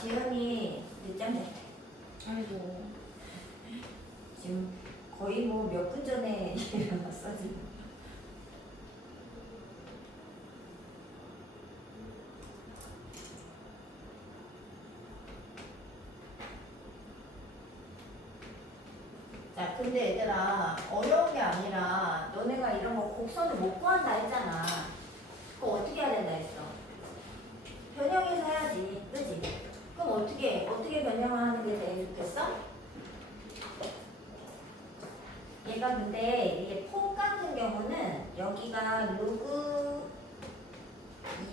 지은이 늦잠 잤대. 아이고. 지금 거의 뭐 몇 분 전에 일어났어 지금. 자, 근데 얘들아 어려운 게 아니라 너네가 이런 거 곡선을 못 구한다 했잖아. 그거 어떻게 해야 된다 했어? 변형해서 해야지, 그지? 그럼 어떻게 변형하는 게 제일 좋겠어? 얘가 근데 이게 폼 같은 경우는 여기가 로그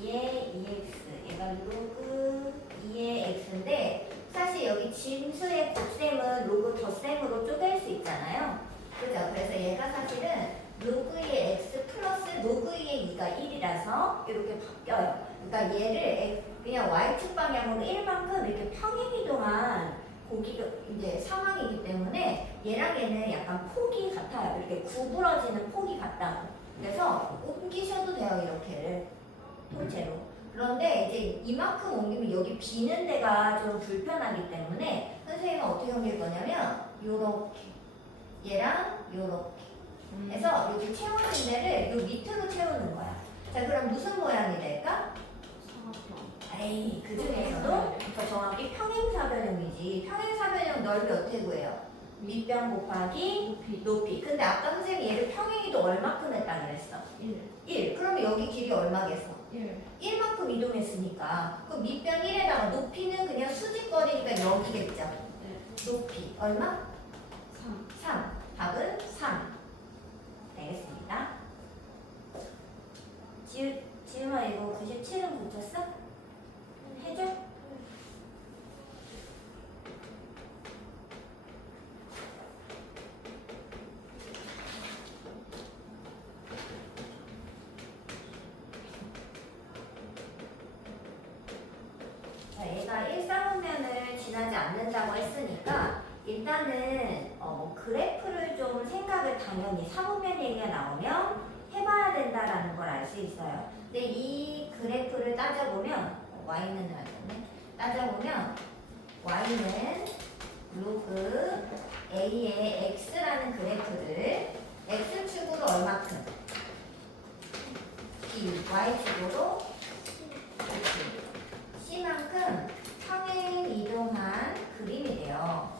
2의 2x, 얘가 로그 2의 x인데 사실 여기 진수의 곱셈은 로그 덧셈으로 쪼갤 수 있잖아요. 그죠? 그래서 얘가 사실은 로그 2의 x 플러스 로그 2의 2가 1이라서 이렇게 바뀌어요. 그러니까 얘를 그냥 y축 방향으로 1만큼 이렇게 평행이동한 고기가 이제 상황이기 때문에 얘랑 얘는 약간 폭이 같아요. 이렇게 구부러지는 폭이 같다고. 그래서 옮기셔도 돼요, 이렇게를 통째로. 그런데 이제 이만큼 옮기면 여기 비는 데가 좀 불편하기 때문에 선생님은 어떻게 옮길 거냐면 요렇게 얘랑 요렇게 해서 여기 채우는 데를 요 밑으로 채우는 거야. 자, 그럼 무슨 모양이 될까? 에이, 그 중에서도 그러니까 정확히 평행사변형이지. 평행사변형 넓이 어떻게 구해요? 밑변 곱하기 높이. 근데 아까 선생님이 얘를 평행이도 얼마큼 했다 그랬어? 1. 그러면 여기 길이 얼마겠어? 1만큼 이동했으니까 그 밑변 1에다가 높이는 그냥 수직거리니까 여기겠죠? 높이 얼마? 3. 답은 3 되겠습니다. 지은아 이거 97은 붙였어? 해줘? 자, 얘가 일사분면을 지나지 않는다고 했으니까 일단은 뭐 그래프를 좀 생각을 당연히 사분면 얘기가 나오면 해봐야 된다라는 걸 알 수 있어요. 근데 이 그래프를 따져보면 y는 나중에 따져보면 y는 로그 a의 x라는 그래프를 x축으로 얼마큼 b y축으로 c만큼 평행 이동한 그림이 돼요.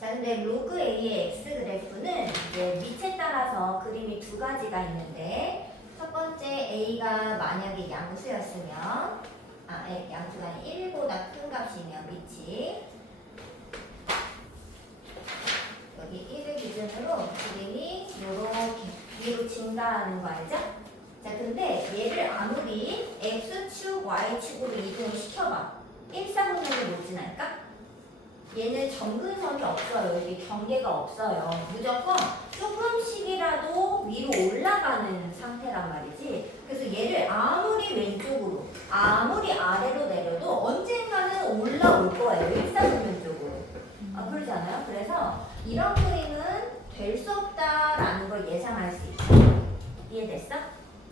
자, 근데 로그 a의 x 그래프는 이제 밑에 따라서 그림이 두 가지가 있는데 첫 번째 a가 만약에 양수였으면 양수가 아니라 1보다 큰 값이면 밑이 여기 1을 기준으로 그림이 이렇게 위로 증가하는 거 알죠? 자, 근데 얘를 아무리 x축, y축으로 이동을 시켜봐. 일사분면을 못 지날까? 얘는 점근선이 없어요. 여기 경계가 없어요. 무조건 조금씩이라도 위로 올라가는 상태란 말이지. 그래서 얘를 아무리 왼쪽으로, 아무리 아래로 내려도 언젠가는 올라올 거예요. 일사분면 쪽으로. 그러지 않아요? 그래서 이런 그림은 될 수 없다라는 걸 예상할 수 있어요. 이해됐어?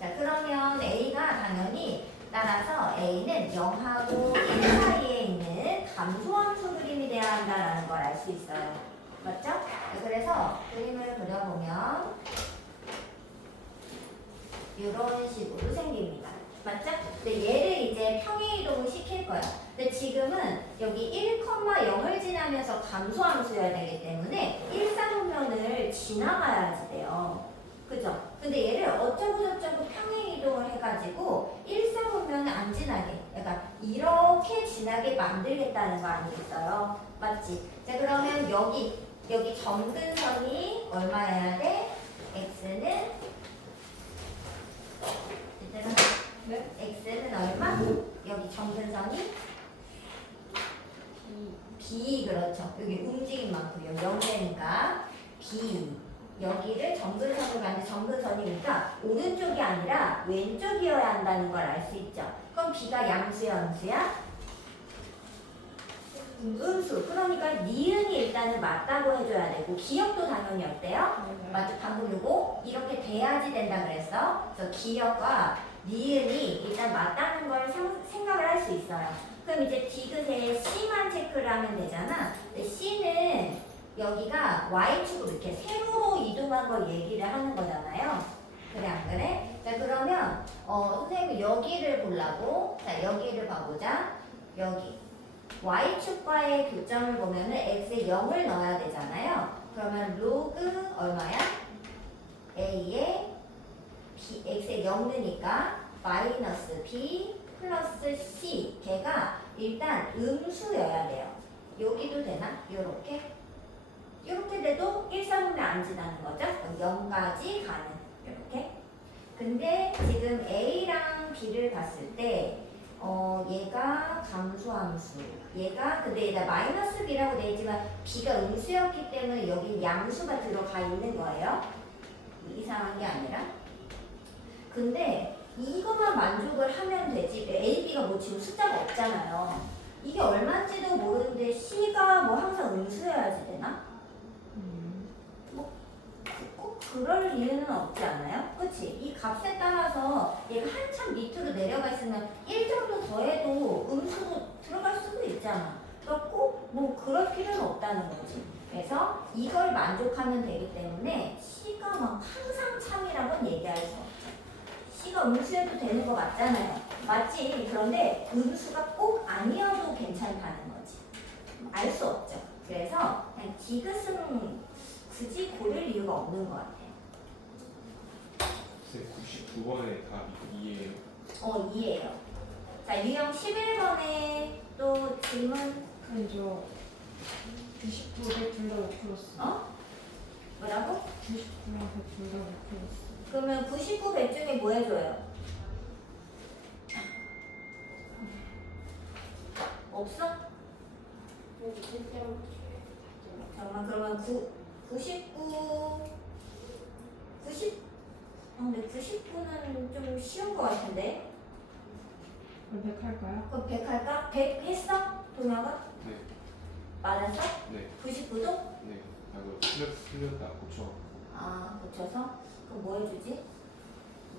자, 그러면 A가 당연히 따라서 A는 0하고 1 사이에 있는 감소함수 그림이 돼야 한다는 걸 알 수 있어요. 맞죠? 그래서 그림을 그려보면 이런 식으로 생깁니다. 맞죠? 근데 얘를 이제 평행이동을 시킬 거야. 근데 지금은 여기 1,0을 지나면서 감소함수여야 되기 때문에 일사분면을 지나가야지 돼요. 그죠? 근데 얘를 어쩌고저쩌고 평행이동을 해가지고 일사분면을 안 지나게, 그러니까 이렇게 지나게 만들겠다는 거 아니겠어요? 맞지? 자, 그러면 여기 점근선이 얼마여야 돼? x는 네? x는 얼마? 여기 점근선이 b 그렇죠. 여기 움직인 만큼요. 0되니까 b 여기를 점근선으로 가는데 점근선이니까 오른쪽이 아니라 왼쪽이어야 한다는 걸 알 수 있죠. 그럼 b가 양수야, 음수야? 음수. 그러니까 니은이 일단은 맞다고 해줘야 되고 기역도 당연히 어때요? 맞죠? 방금 요거 이렇게 돼야지 된다 그랬어. 그래서 기역과 니은이 일단 맞다는 걸 생각을 할 수 있어요. 그럼 이제 디귿에 C만 체크를 하면 되잖아. 근데 C는 여기가 Y축으로 이렇게 세로로 이동한 걸 얘기를 하는 거잖아요. 그래 안 그래? 자 그러면 선생님이 여기를 보려고 자 여기를 봐보자. 여기 Y축과의 교점을 보면은 X에 0을 넣어야 되잖아요. 그러면 로그 얼마야? A에 B, X에 0 넣으니까 마이너스 B 플러스 C 걔가 일단 음수여야 돼요. 여기도 되나? 요렇게? 요렇게 돼도 1, 4분의 안 지나는 거죠? 0까지 가는 이렇게. 근데 지금 A랑 B를 봤을 때 얘가 감소함수 얘가 근데 얘가 마이너스 B라고 돼 있지만 B가 음수였기 때문에 여기 양수가 들어가 있는 거예요. 이상한 게 아니라. 근데 이것만 만족을 하면 되지. A, B가 뭐 지금 숫자가 없잖아요. 이게 얼마인지도 모르는데 C가 뭐 항상 음수여야지 되나? 뭐 꼭 그럴 이유는 없지 않아요? 그치? 이 값에 따라서 얘가 한참 밑으로 내려가 있으면 1 정도 더해도 음수도 들어갈 수도 있잖아. 그러니까 꼭 뭐 그럴 필요는 없다는 거지. 그래서 이걸 만족하면 되기 때문에 C가 막 항상 참이라고는 얘기할 수 없죠. C가 음수해도 되는 거 맞잖아요. 맞지? 그런데 음수가 꼭 아니어도 괜찮다는 거지. 알 수 없죠. 그래서 그냥 디귿은 굳이 고를 이유가 없는 것 같아요. 99번의 답이 2예요. 2예요. 자, 유형 11번에 또 질문. 근데 저 99, 100 둘 다 못 풀었어. 뭐라고? 99랑 100 둘 다 못 풀었어. 그러면 99, 100 중에 뭐 해줘요? 없어? 잠깐만 그러면 99 근데 99는 좀 쉬운 것 같은데. 그럼 100 할까요? 그럼 100 할까? 100 했어? 동혁아? 네. 맞았어? 네. 99도? 네. 아, 이거 틀렸다. 고쳐. 아, 고쳐서? 그럼 뭐 해주지?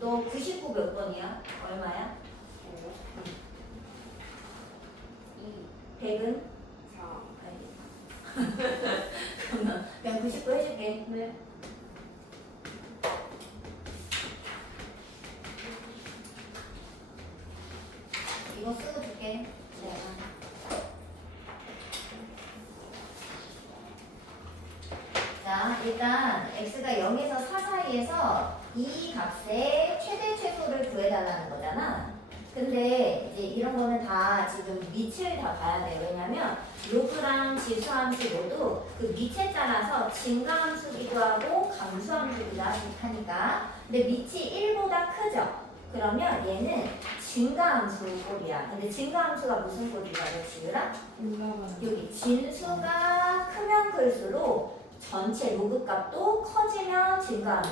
너 99 몇 번이야? 얼마야? 100은? 4. 그러면 그냥 99 해줄게. 네. 이거 쓰고 줄게. 자, 일단 x가 0에서 4 사이에서 이 값의 최대 최소를 구해달라는 거잖아. 근데 이제 이런 거는 다 지금 밑을 다 봐야 돼요. 왜냐면 로그랑 지수함수 모두 그 밑에 따라서 증가함수기도 하고 감소함수기도 하니까. 근데 밑이 1보다 크죠? 그러면 얘는 증가함수 꼴이야. 근데 증가함수가 무슨 꼴이라고 지으라? 올라가는. 여기 진수가 크면 클수록 전체 로그 값도 커지면 증가함수.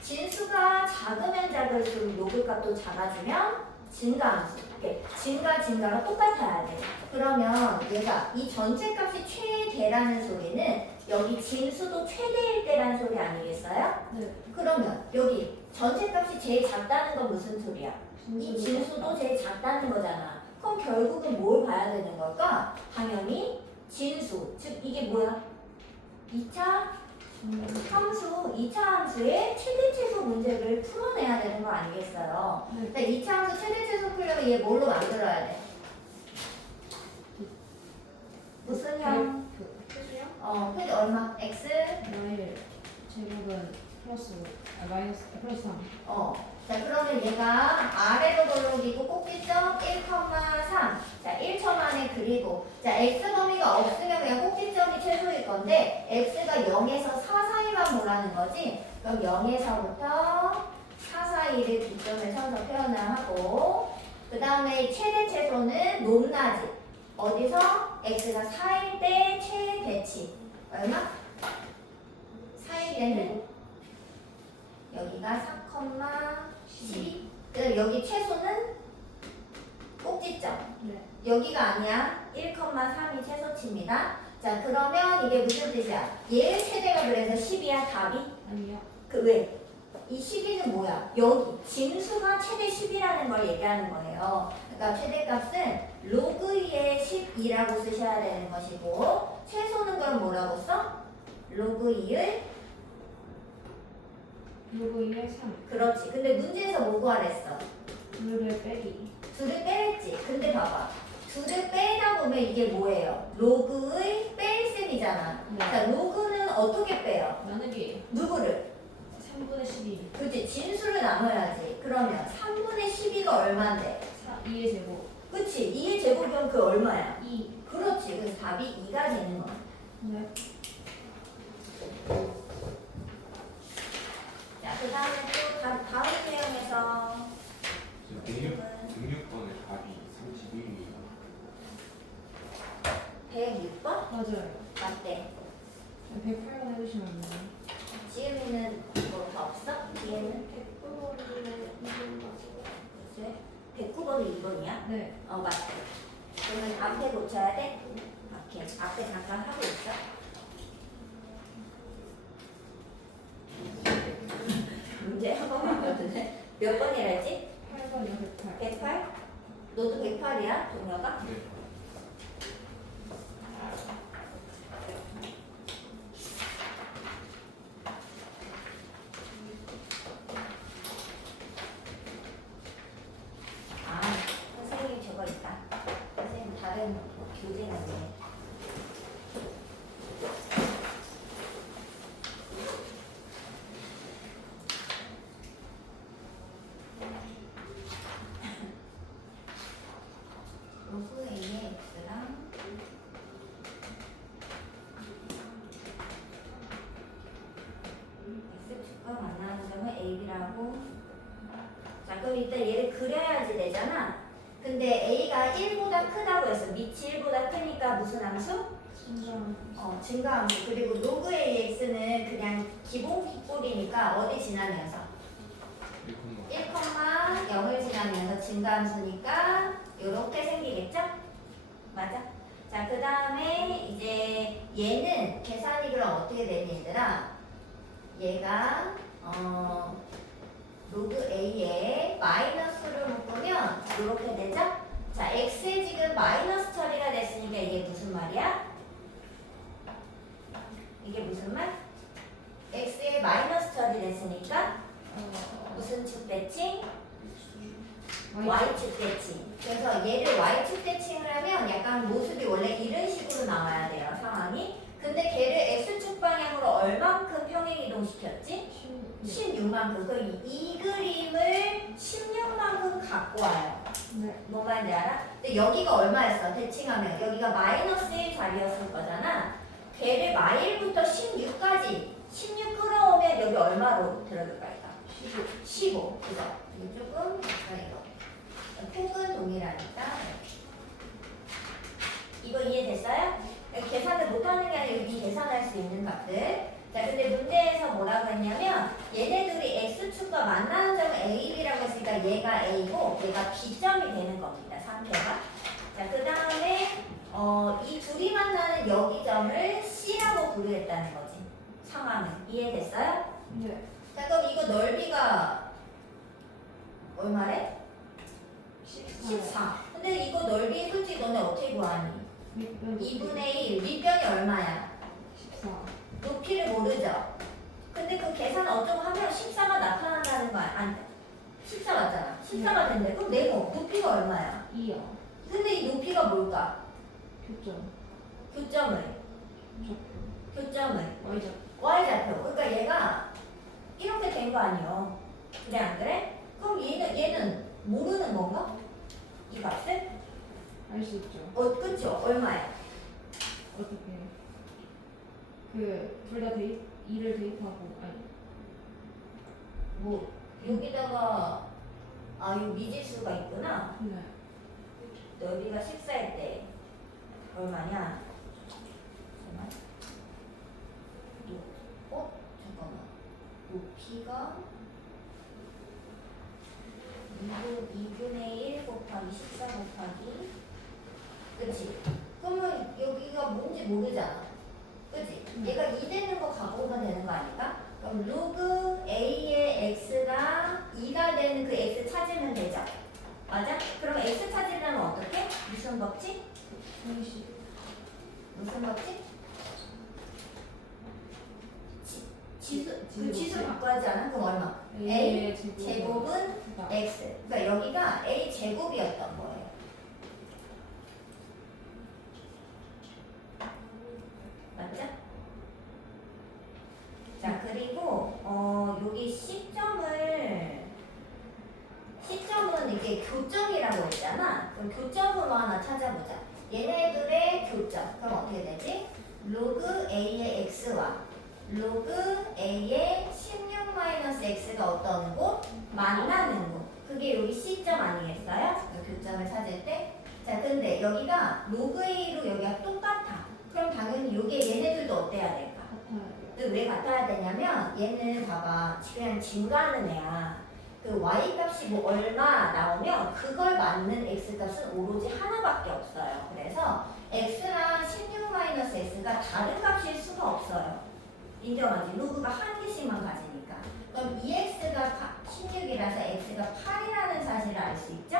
진수가 작으면 작을수록 로그 값도 작아지면 증가함수. 이렇게 증가가 똑같아야 돼. 그러면 얘가 이 전체 값이 최대라는 소리는 여기 진수도 최대일 때라는 소리 아니겠어요? 네. 그러면 여기 전체 값이 제일 작다는 건 무슨 소리야? 이 진수도 제일 작다는 거잖아. 그럼 결국은 뭘 봐야 되는 걸까? 당연히 진수. 즉 이게 뭐야? 2차 함수, 2차 함수의 최대 최소 문제를 풀어내야 되는 거 아니겠어요? 네. 근데 2차 함수 최대 최소 풀려면 얘 뭘로 만들어야 돼? 무슨 형? 표지 얼마? x? Y의 제곱은 플러스 마이너스 플러스 3. 자 그러면 얘가 아래로 돌려기고 꼭지점 1,3. 자 1초 안에 그리고 자 x 범위가 없으면 그냥 꼭지점이 최소일 건데 x가 0에서 4 사이만 보라는 거지. 그럼 0에서부터 4 사이를 기점을 쳐서 표현을 하고 그 다음에 최대 최소는 높낮이 어디서? x가 4일 때 최대치 얼마? 4일 때는 여기가 4,12. 그럼 여기 최소는 꼭지점. 네. 여기가 아니야. 1,3이 최소치입니다. 자, 그러면 이게 무슨 뜻이야? 얘 최대가 그래서 10이야, 답이? 아니요. 그 왜? 이 12는 뭐야? 여기 진수가 최대 10이라는 걸 얘기하는 거예요. 그러니까 최대값은 로그 2의 12라고 쓰셔야 되는 것이고 최소는 그럼 뭐라고 써? 로그 2의 로그 2의 3. 그렇지. 근데 문제에서 뭐 구하랬어? 둘을 빼기. 둘을 빼랬지. 근데 봐봐. 둘을 빼다 보면 이게 뭐예요? 로그의 뺄셈이잖아. 네. 자, 로그는 어떻게 빼요? 나누기. 누구를? 3분의 12. 그렇지. 진수를 나눠야지. 그러면 3분의 12가 얼마인데? 2의 제곱. 그치. 2의 제곱이면 그 얼마야? 2. 그렇지. 그래서 답이 2가 되는 거야. 네. 자, 그 다음에 또 다음 유형에서 106번의 답이 31이에요. 106번? 맞아요. 맞대. 108번 해주시면 안 돼요? 지금이는 뭐 더 없어? 뒤에는? 109번이 2번이야? 네. 맞대. 그러면 앞에 고쳐야 돼? 오케이. 앞에 잠깐 하고 있어. 문제 한 번만 거든요. 몇 번이라 했지? 8번이요, 108. 108? 너도 108이야? 동료가? 네. 아, 선생님 저거 있다. 선생님 다른 교재는데. 로그 A의 X랑 X축과 만나는 점을 AB라고. 자, 그럼 일단 얘를 그려야지 되잖아. 근데 A가 1보다 크다고 했어. 밑이 1보다 크니까 무슨 함수? 증가함수. 그리고 로그 AX는 그냥 기본 킥볼이니까 어디 지나면서? 1,0을 지나면서 증가함수니까 이렇게 생기겠죠? 맞아? 자, 그 다음에 이제 얘는 계산이 그럼 어떻게 되니 얘들아? 얘가 로그 A에 마이너스를 묶으면 이렇게 되죠? 자, X에 지금 마이너스 처리가 됐으니까 이게 무슨 말이야? 이게 무슨 말? X에 마이너스 처리됐으니까 무슨 축 대칭? Y축 대칭. 그래서 얘를 Y축 대칭을 하면 약간 모습이 원래 이런 식으로 나와야 돼요, 상황이. 근데 걔를 X축 방향으로 얼만큼 평행 이동시켰지? 16만큼. 그럼 이 그림을 16만큼 갖고 와요. 네. 뭔 말인지 알아? 근데 여기가 얼마였어? 대칭하면 여기가 마이너스 1 자리였을 거잖아. 걔를 마일부터 16까지 16 끌어오면 여기 얼마로 들어갈까? 15. 그죠? 이게 조금 이거. 폭은 동일하니까. 이거 이해됐어요? 계산을 못하는 게 아니라 이 계산할 수 있는 값들. 자, 근데 문제에서 뭐라고 했냐면 얘네들이 X축과 만나는 점은 A, B라고 했으니까 얘가 A고 얘가 B점이 되는 겁니다. 상태가. 자, 그 다음에 이 둘이 만나는 여기 점을 C라고 부르겠다는 거지. 상황은. 이해됐어요? 네. 자, 그럼 이거 넓이가 얼마래? 14. 근데 이거 넓이 솔직히 너네 어떻게 구하니? 2분의 1. 밑변이 얼마야? 14. 높이를 모르죠? 근데 그 계산 어쩌고 하면 14가 나타난다는 거야. 아니, 14 맞잖아. 14가 된대. 그럼 네모. 높이가 얼마야? 2요. 근데 이 높이가 뭘까? 교점. 교점을. 좌표. 교점을. Y좌표. Y좌표. 그러니까 얘가 이렇게 된 거 아니에요. 그래, 안 그래? 그럼 얘는 모르는 건가? 이 값을? 알 수 있죠. 그쵸? 얼마야? 어떻게? 둘 다 대입 2를 대입하고 아니. 뭐, 여기다가, 이 미지수가 있구나. 네. 넓이가 14일 때 얼마냐? 잠깐만. 잠깐만. 높이가 2분의 1 곱하기 14 곱하기 그치? 그러면 여기가 뭔지 모르잖아. 그치? 얘가 2 되는 거 갖고 오면 되는 거 아닐까? 그럼 그럼 로그 A의 x가 2가 되는 그 x 찾으면 되죠? 맞아? 그럼 x 찾으려면 어떻게? 무슨 법칙? 무슨 법칙? 그 지수 바꿔야지 않아? 그럼 얼마? A 제곱은 x. 그러니까 여기가 A 제곱이었던 거예요. 맞죠? 자, 그리고 여기 시점은 이게 교점이라고 했잖아. 그럼 교점으로 하나 찾아보자. 얘네들의 교점. 그럼 어떻게 되지? 로그 A의 x와 로그 A의 16-x가 어떤 곳? 만나는 곳. 그게 여기 C점 아니겠어요? 이 교점을 찾을 때. 자, 근데 여기가 로그 A로 여기가 똑같아. 그럼 당연히 요게 얘네들도 어때야 될까? 왜 같아야 되냐면 얘는 봐봐. 그냥 증가하는 애야. 그 y 값이 뭐 얼마 나오면 그걸 맞는 x 값은 오로지 하나밖에 없어요. 그래서 x랑 16-x가 다른 값일 수가 없어요. 인정하지? 로그가 한 개씩만 가지니까. 그럼 2x가 16이라서 x가 8이라는 사실을 알 수 있죠?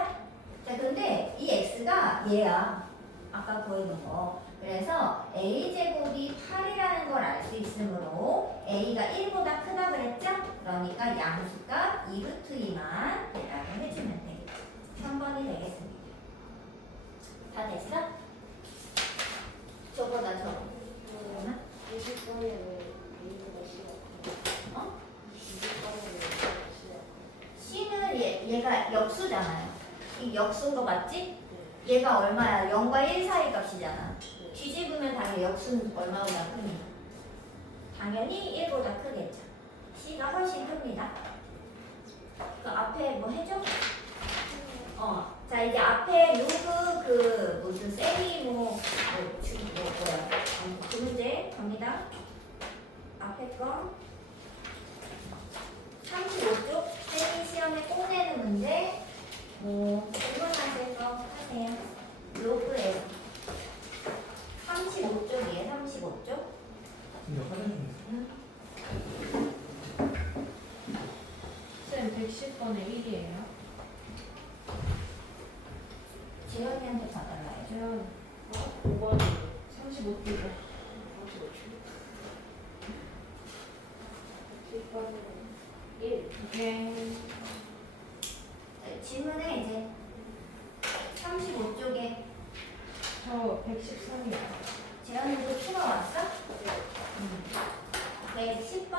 자, 근데 이 x가 얘야. 아까 보이는 거. 그래서 a제곱이 8이라는 걸 알 수 있으므로 a가 1보다 크다 그랬죠? 그러니까 양수값 2루트 2만 대라고 해주면 되겠죠. 3번이 되겠습니다. 다 됐어? 저거다 저거. 뭐나? 20번에 왜 A보다 C가 어? 20번에 C는 얘가 역수잖아요. 이 역수인 거 맞지? 얘가 얼마야? 0과 1 사이 값이잖아. 뒤집으면 당연히 역수는 얼마보다 큽니다. 당연히 1보다 크겠죠. C가 훨씬 큽니다. 그 앞에 뭐 해줘? 자 이제 앞에 로그 그 무슨 세미 뭐야? 그 문제 갑니다. 앞에 거 35쪽 세미 시험에 꼭 내는 문제. 뭐 질문하실 거 하세요. 로그에서 35쪽이에요. 35쪽. 근데 화장실 쌤 110번에 1이에요. 지연이한테 봐달라요. 제가 5번 35도죠. 10번에 1. 오케이. 질문에 이제 35쪽에 저 113이요. 재현이도 추가 왔어? 110번?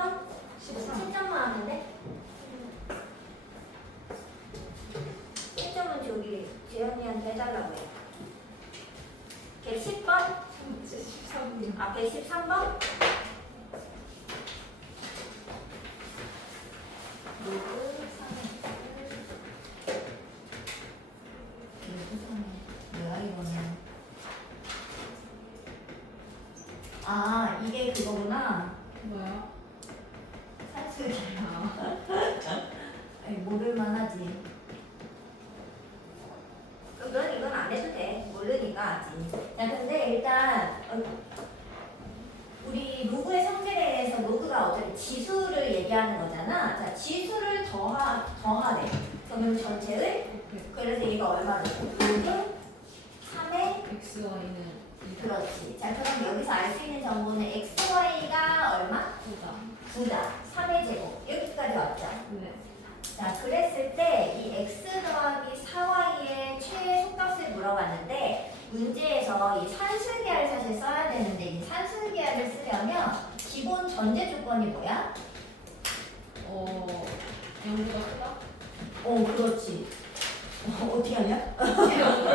13. 7점만 하는데? 1점은 저기 재현이한테 해달라고 해. 110번? 13이요. 아, 113번? 뭐야 이거는? 아 이게 그거구나. 뭐요? 산술이야. 아니 모를만하지. 그건 이건 안 해도 돼. 모르니까 아직. 자 근데 일단 우리 로그의 성질에 대해서 로그가 어차피 지수를 얘기하는 거잖아. 자 지수를 더하래. 그러면 전체를 오케이. 그래서 얘가 얼마로? 로그 3의 XY는 2다. 그렇지. 자 그럼 여기서 알 수 있는 정보는 x, y가 얼마? 9다. 9다. 3의 제곱. 여기까지 왔죠. 네. 자 그랬을 때 이 x 더하기 4y의 최소값을 물어봤는데 문제에서 이 산술계를 사실 써야 되는데 이 산술계를 쓰려면 기본 전제 조건이 뭐야? 0보다 크다? 그렇지. 어떻게 하냐? 그럴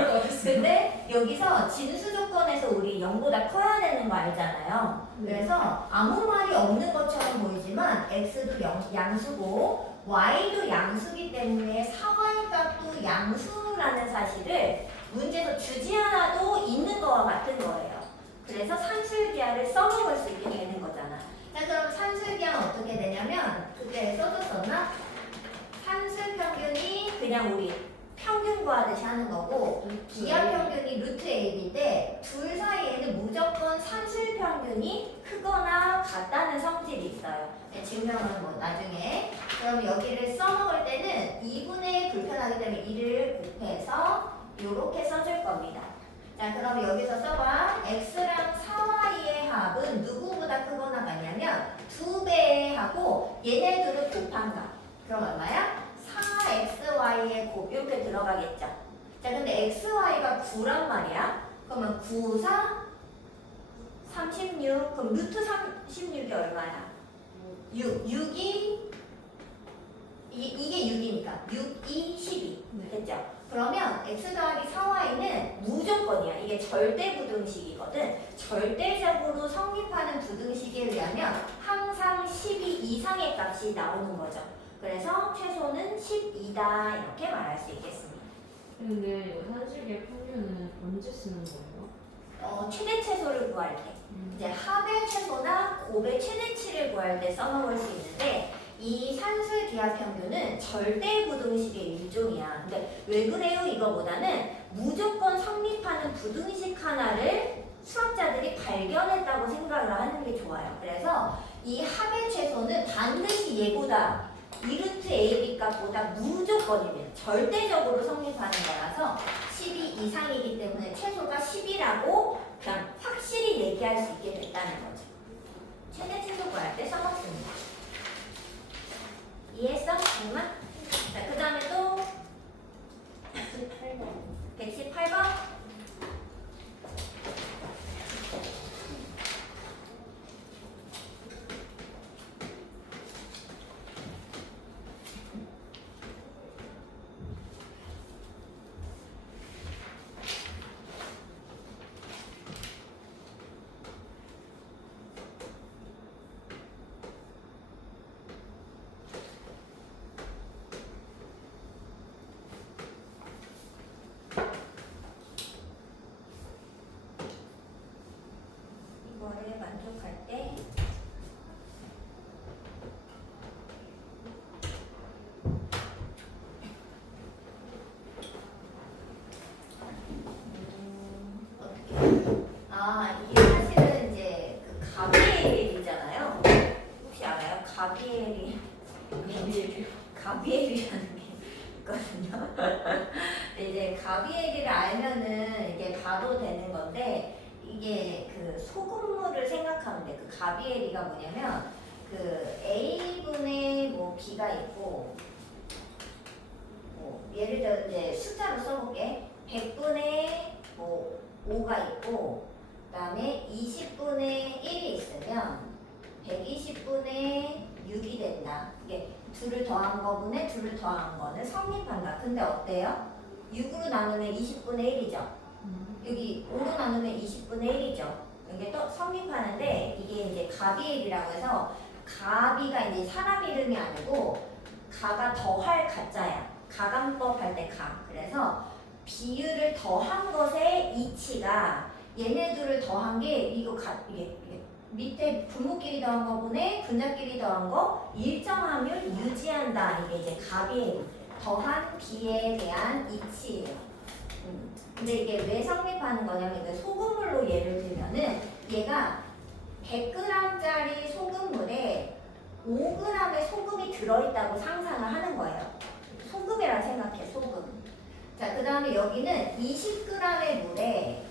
것 같았어요. 근데 여기서 진수 조건에서 우리 0보다 커야 되는 거 알잖아요. 그래서 아무 말이 없는 것처럼 보이지만 x도 양수고 y도 양수기 때문에 4y 값도 양수라는 사실을 문제에서 주지 않아도 있는 거와 같은 거예요. 그래서 산술기하를 써먹을 수 있게 되는 거잖아. 자 그럼 산술기하는 어떻게 되냐면 그때 써줬었나? 산술 평균이 그냥 우리 평균 구하듯이 하는 거고 기하 평균이 루트 AB인데 둘 사이에는 무조건 산술 평균이 크거나 같다는 성질이 있어요. 네, 증명은 뭐 나중에. 그럼 여기를 써먹을 때는 2분의 불편하기 때문에 2를 곱해서 이렇게 써줄 겁니다. 자, 그럼 여기서 써봐. x랑 4y의 합은 누구보다 크거나 같냐면 2배 하고 얘네 둘을 곱한 값. 그럼 얼마야? 4xy의 곱 이렇게 들어가겠죠. 자, 근데 xy가 9란 말이야. 그러면 9, 4, 36. 그럼 루트 36이 얼마야? 6. 6이 이게 6이니까 6, 2, 12. 네. 됐죠? 그러면 x 더하기 4y는 무조건이야. 이게 절대 부등식이거든. 절대적으로 성립하는 부등식에 의하면 항상 12 이상의 값이 나오는 거죠. 그래서 최소는 12다 이렇게 말할 수 있겠습니다. 근데 이거 산술계 평균은 언제 쓰는 거예요? 최대 최소를 구할 때 이제 합의 최소나 곱의 최대치를 구할 때 써먹을 수 있는데 이 산술 기하 평균은 절대 부등식의 일종이야. 근데 왜 그래요? 이거보다는 무조건 성립하는 부등식 하나를 수학자들이 발견했다고 생각을 하는 게 좋아요. 그래서 이 합의 최소는 반드시 얘보다 2루트 AB 값보다 무조건이면 절대적으로 성립하는 거라서 12 이상이기 때문에 최소가 10이라고 그냥 확실히 얘기할 수 있게 됐다는 거죠. 최대 최소 구할 때 써먹습니다. 이해했어? 정말? 자, 그 다음에 또 118번. 이거를 만족할 때 이게 사실은 이제 그 가비엘이잖아요. 혹시 알아요? 가비엘이라는 게 있거든요. 근데 이제 가비엘이를 알면은 이게 봐도 되는 건데 이게 그 소금물을 생각하면 돼. 그 가비엘이가 뭐냐면 그 A분의 뭐 B가 있고 뭐 예를 들어 이제 숫자로 써볼게. 100분의 뭐 5가 있고 그다음에 20분의 1이 있으면 120분의 6이 된다. 이게 둘을 더한 거분에 둘을 더한 거는 성립한다. 근데 어때요? 6으로 나누면 20분의 1이죠. 여기 5로 나누면 20분의 1이죠. 이게 또 성립하는데 이게 이제 가비엘이라고 해서 가비가 이제 사람 이름이 아니고 가가 더할 가짜야. 가감법 할 때 가. 그래서 비율을 더한 것의 이치가 얘네 둘을 더한 게 이게 밑에 분모끼리 더한 거분에 분자끼리 더한 거 일정함을 유지한다. 이게 이제 가비엘 더한 비에 대한 이치예요. 근데 이게 왜 성립하는 거냐면 이게 소금물로 예를 들면은 얘가 100g짜리 소금물에 5g의 소금이 들어있다고 상상을 하는 거예요. 소금이라 생각해, 소금. 자, 그 다음에 여기는 20g의 물에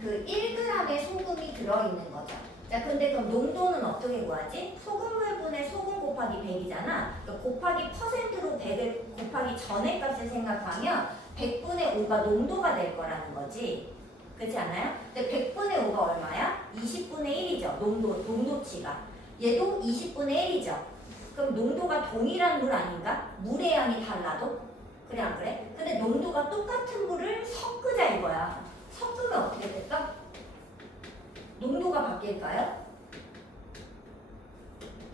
그 1g의 소금이 들어있는 거죠. 자, 근데 그럼 농도는 어떻게 구하지? 소금물분의 소금 곱하기 100이잖아. 그러니까 곱하기 퍼센트로 100을 곱하기 전의 값을 생각하면 100분의 5가 농도가 될 거라는 거지. 그렇지 않아요? 근데 100분의 5가 얼마야? 20분의 1이죠. 농도치가. 얘도 20분의 1이죠. 그럼 농도가 동일한 물 아닌가? 물의 양이 달라도? 그래 안 그래? 근데 농도가 똑같은 물을 섞으자 이거야. 섞으면 어떻게 될까? 농도가 바뀔까요?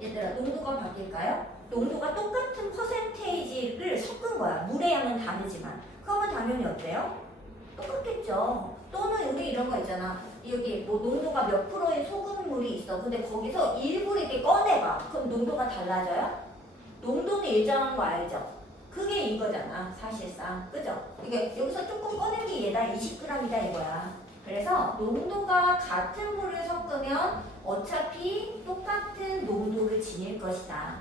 얘들아, 농도가 바뀔까요? 농도가 똑같은 퍼센테이지를 섞은 거야. 물의 양은 다르지만. 그러면 당연히 어때요? 똑같겠죠. 또는 우리 이런 거 있잖아. 여기 뭐 농도가 몇 프로의 소금물이 있어. 근데 거기서 일부러 이렇게 꺼내봐. 그럼 농도가 달라져요? 농도는 일정한 거 알죠? 그게 이거잖아 사실상. 그죠? 이게 여기서 조금 꺼낸 게 얘다 20g이다 이거야. 그래서 농도가 같은 물을 섞으면 어차피 똑같은 농도를 지닐 것이다.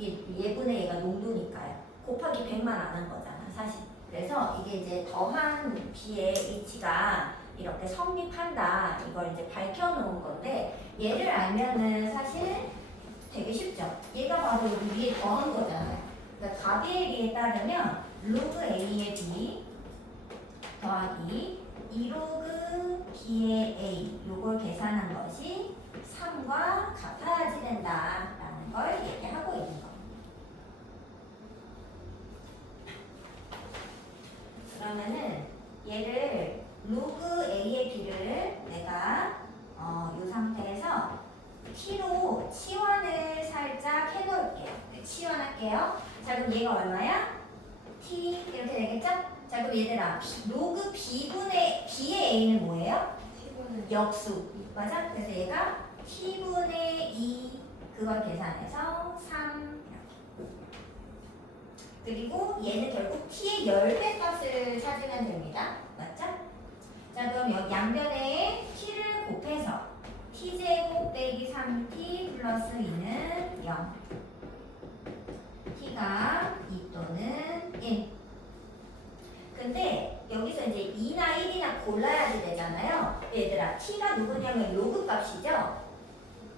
얘분의 얘가 농도니까요. 곱하기 100만 안 한 거잖아 사실. 그래서 이게 이제 더한 B의 H가 이렇게 성립한다. 이걸 이제 밝혀놓은 건데 얘를 알면은 사실 되게 쉽죠. 얘가 바로 여기 위에 더한 거잖아요. 그러니까 가비엘이에 따르면 로그 A의 B 더하기 2로그 B의 A 요걸 계산한 것이 3과 같아야지 된다라는 걸 얘기하고 있는 겁니다. 그러면은 얘를 로그 A의 B를 내가 이 상태에서 T로 치환을 살짝 해놓을게요. 네, 치환할게요. 자 그럼 얘가 얼마야? T 이렇게 되겠죠? 자 그럼 얘들아 로그 B분의 B의 A는 뭐예요? T분의 역수 맞아? 그래서 얘가 T분의 2 그걸 계산해서 3 이렇게. 그리고 얘는 결국 T의 10배 값을 찾으면 됩니다. 맞죠? 자 그럼 여기 양변에 T를 곱해서 T제곱 빼기 3T 플러스 2는 0 T가 2 또는 1 근데 여기서 이제 2나 1이나 골라야지 되잖아요. 얘들아 T가 누구냐면 로그 값이죠?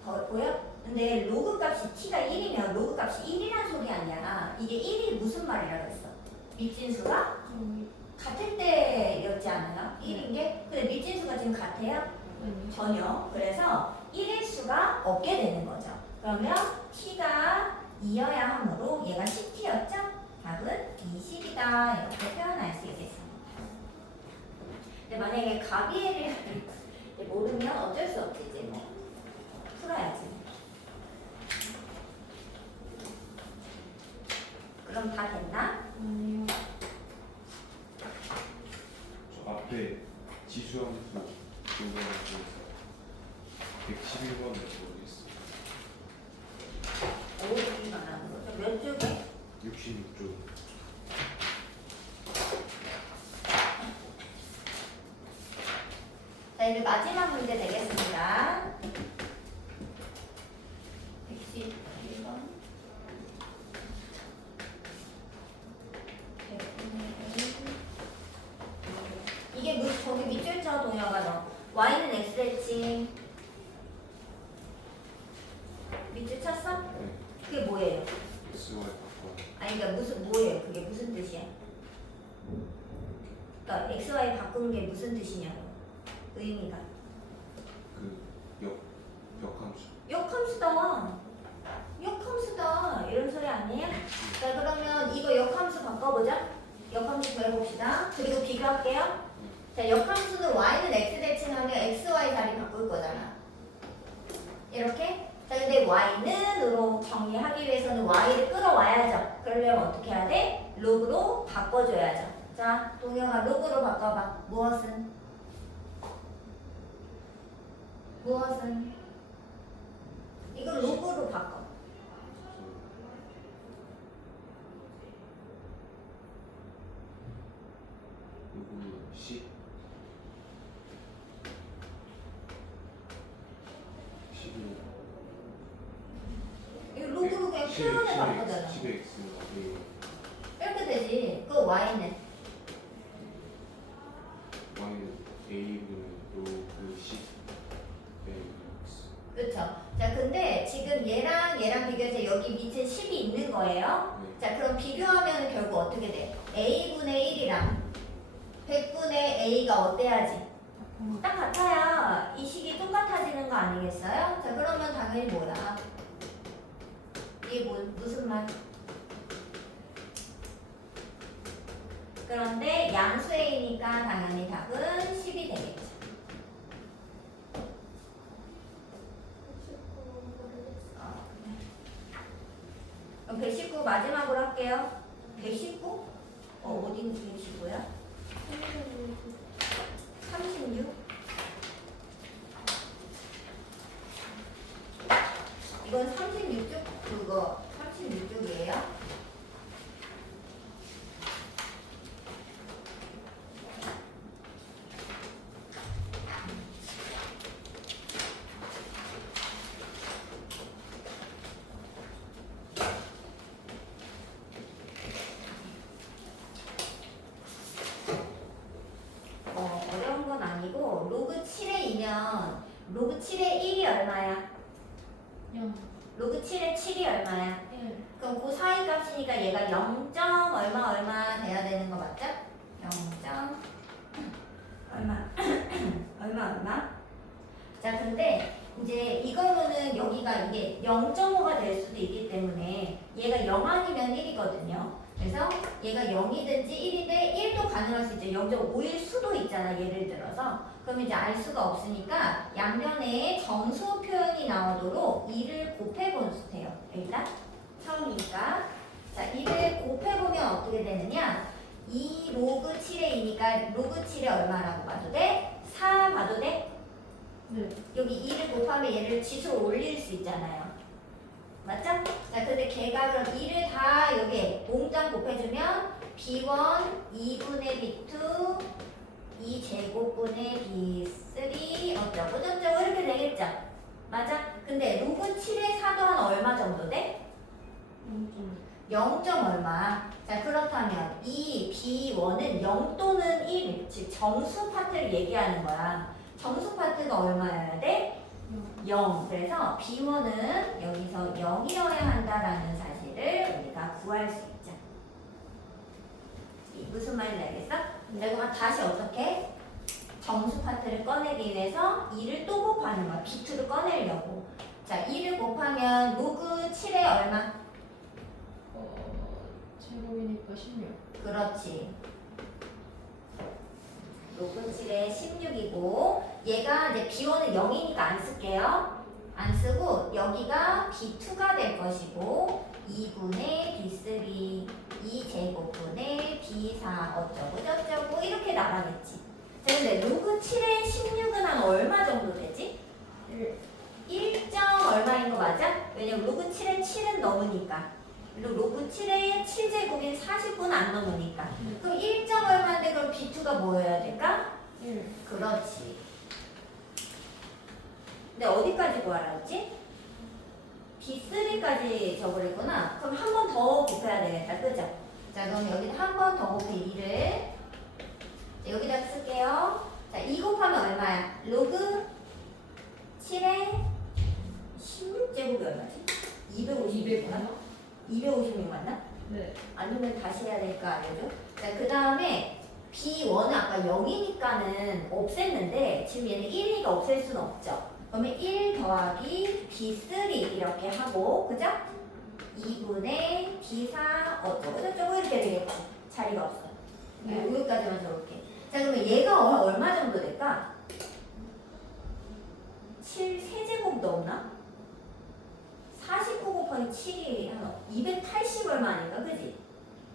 보여? 근데 로그 값이 T가 1이면 로그 값이 1이란 소리 아니야. 이게 1이 무슨 말이라고 했어? 밑진수가 같을 때였지 않아요? 1인 게? 근데 밑진수가 지금 같아요? 전혀. 그래서 1일 수가 없게 되는 거죠. 그러면 T가 2여야 하므로 얘가 10T였죠? 답은 20이다. 이렇게 표현할 수 있겠습니다. 근데 만약에 가비엘을 모르면 어쩔 수 없지. 이제 뭐 풀어야지. 그럼 다 됐나? 아니요. 저 앞에 지수함수 공부하면서 111번을 모르겠어요. 어디 말하는 거죠? 몇 쪽에? 66쪽. 자, 이제 마지막 문제 되겠습니다. 111번. 이게 저기 밑줄 쳐 동영아 너. y는 x 대칭. 밑줄 쳤어? 네. 그게 뭐예요? SY 바꿔. 아니 그러니까 뭐예요? 그게 무슨 뜻이야? 그러니까 xy 바꾸는 게 무슨 뜻이냐고. 의미가. 역함수. 역함수다. 역함수다. 이런 소리 아니에요? 자 그러면 이거 역함수 바꿔보자. 역함수 구해봅시다. 그리고 비교할게요. 자 역함수는 y는 x 대칭하면 xy 자리 바꿀 거잖아. 이렇게. 자 근데 y는으로 정리하기 위해서는 y를 끌어와야죠. 그러려면 어떻게 해야 돼? 로그로 바꿔줘야죠. 자 동영아 로그로 바꿔봐. 무엇은? 이거 로그로 바꿔. 요거 10. 11. 이거 로그로 그냥 표현을 바꾸잖아. 10x. 이렇게 되지. 그 y는 y는 a분의 로그 10. x. 그렇죠. 자 근데 지금 얘랑 비교해서 여기 밑에 10이 있는 거예요. 자 그럼 비교하면 결국 어떻게 돼? a분의 1이랑 100분의 a가 어때야지? 딱 같아야 이 식이 똑같아지는 거 아니겠어요? 자 그러면 당연히 뭐야? 이게 무슨 말? 그런데 양수이니까 당연히 답은 10이 되겠죠. 그럼 119 마지막으로 할게요. 119? 어딘 119야? 36? 이건 36쪽 그거 36쪽이에요. 그러니까 얘가 0. 얼마 얼마 돼야 되는 거 맞죠? 0. 얼마 얼마. 자, 근데 이제 이거는 여기가 이게 0.5가 될 수도 있기 때문에 얘가 0 아니면 1이거든요. 그래서 얘가 0이든지 1인데 1도 가능할 수 있죠. 0.5일 수도 있잖아, 예를 들어서. 그럼 이제 알 수가 없으니까 양면에 정수 표현이 나오도록 2를 곱해본 수예요. 일단 처음이니까. 자, 2를 곱해보면 어떻게 되느냐? 2 로그 7의 2니까 로그 7의 얼마라고 봐도 돼? 4 봐도 돼? 네. 여기 2를 곱하면 얘를 지수로 올릴 수 있잖아요. 맞죠? 자, 근데 걔가 그럼 2를 다 여기 몽땅 곱해주면 B1 2분의 B2 2제곱분의 B3 어쩌고 저쩌고 이렇게 되겠죠? 맞아? 근데 로그 7의 4도 한 얼마 정도 돼? 0. 얼마. 자, 그렇다면 이 B1은 0 또는 1, 즉 정수 파트를 얘기하는 거야. 정수 파트가 얼마여야 돼? 0. 그래서 B1은 여기서 0이어야 한다라는 사실을 우리가 구할 수 있죠. 무슨 말인지 알겠어? 자, 그럼 다시 어떻게? 정수 파트를 꺼내기 위해서 2를 또 곱하는 거야. B2를 꺼내려고. 자, 2를 곱하면 로그 7에 얼마? 제곱이니까 16. 그렇지. 로그 7에 16이고 얘가 이제 B1은 0이니까 안 쓸게요. 안 쓰고 여기가 B2가 될 것이고 2분의 B3 2제곱분의 B4 어쩌고 저쩌고 이렇게 나가겠지. 자, 근데 로그 7에 16은 한 얼마 정도 되지? 1. 얼마인 거 맞아? 왜냐면 로그 7에 7은 넘으니까. 그리고 로그 7에 7제곱인 40분 안 넘으니까. 그럼 1. 얼마인데 그럼 B2가 뭐여야 될까? 1. 그렇지. 근데 어디까지 구하라 했지? B3까지 적으랬구나. 그럼 한 번 더 곱해야 되겠다. 그죠? 자, 그럼 여기다 한 번 더 곱해 2를. 자, 여기다 쓸게요. 자, 2 곱하면 얼마야? 로그 7에 16제곱이 얼마지? 256인가? 256 맞나? 네. 아니면 다시 해야 될까 알려줘? 자, 그 다음에 B1은 아까 0이니까는 없앴는데 지금 얘는 1이니까 없앨 수는 없죠. 그러면 1 더하기 B3 이렇게 하고, 그죠? 2분의 B4 어쩌고 저쩌고 이렇게 되겠지. 자리가 없어. 네. 여기까지만 적을게. 자, 그러면 얘가 얼마 정도 될까? 7 세제곱 넘나? 49 곱하기 7이 한 280 얼마 아닌가? 그지?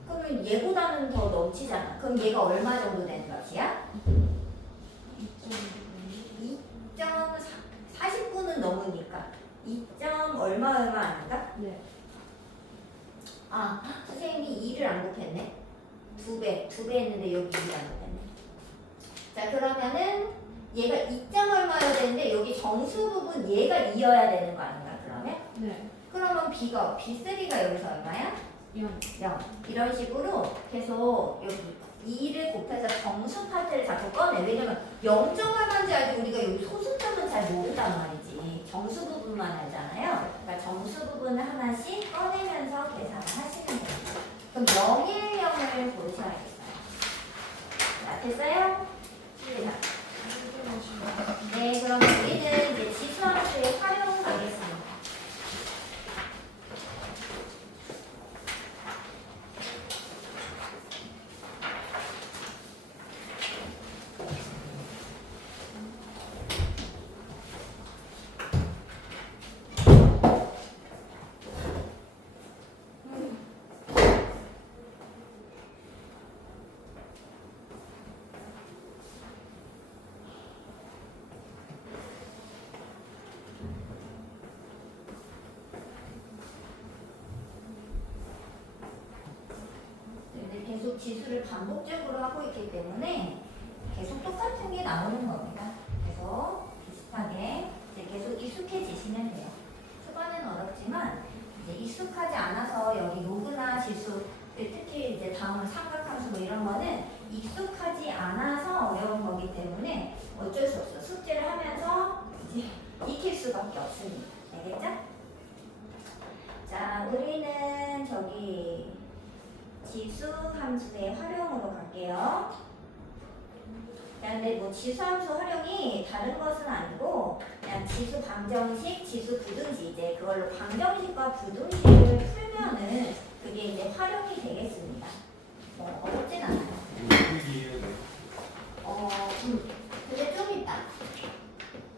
그러면 얘보다는 더 넘치잖아. 그럼 얘가 얼마 정도 되는 것이야? 2.49는 넘으니까 2. 얼마 아닌가? 네. 아, 선생님이 2를 안 곱했네. 2배 했는데 여기 2를 안 곱했네. 자, 그러면은 얘가 2. 얼마여야 되는데 여기 정수 부분 얘가 2여야 되는 거 아닌가? 그러면? 네. 그러면 B3가 여기서 얼마야? 0. 0. 이런 식으로 계속 여기 2를 곱해서 정수 파트를 자꾸 꺼내. 왜냐면 0. 얼마인지 알지 우리가 여기 소수점은 잘 모른단 말이지. 정수 부분만 알잖아요. 그러니까 정수 부분을 하나씩 꺼내면서 계산을 하시면 됩니다. 그럼 010을 보셔야겠어요. 자, 됐어요? 네, 그럼 우리는 이제 지수함수의 활용 가겠습니다. 계속 지수를 반복적으로 하고 있기 때문에 계속 똑같은 게 나오는 겁니다. 계속 비슷하게 이제 계속 익숙해지시면 돼요. 초반에는 어렵지만 이제 익숙하지 않아서 여기 로그나 지수 특히 이제 다음 삼각함수 뭐 이런 거는 익숙하지 않아서 어려운 거기 때문에 어쩔 수 없어. 숙제를 하면서 이제 익힐 수밖에 없습니다. 알겠죠? 자, 우리는 저기 지수 함수의 활용으로 갈게요. 자, 근데 뭐 지수 함수 활용이 다른 것은 아니고 그냥 지수 방정식, 지수 부등식 이제 그걸로 방정식과 부등식을 풀면은 그게 이제 활용이 되겠습니다. 뭐 어렵진 않아요. 필기해야 돼. 근데 좀 있다.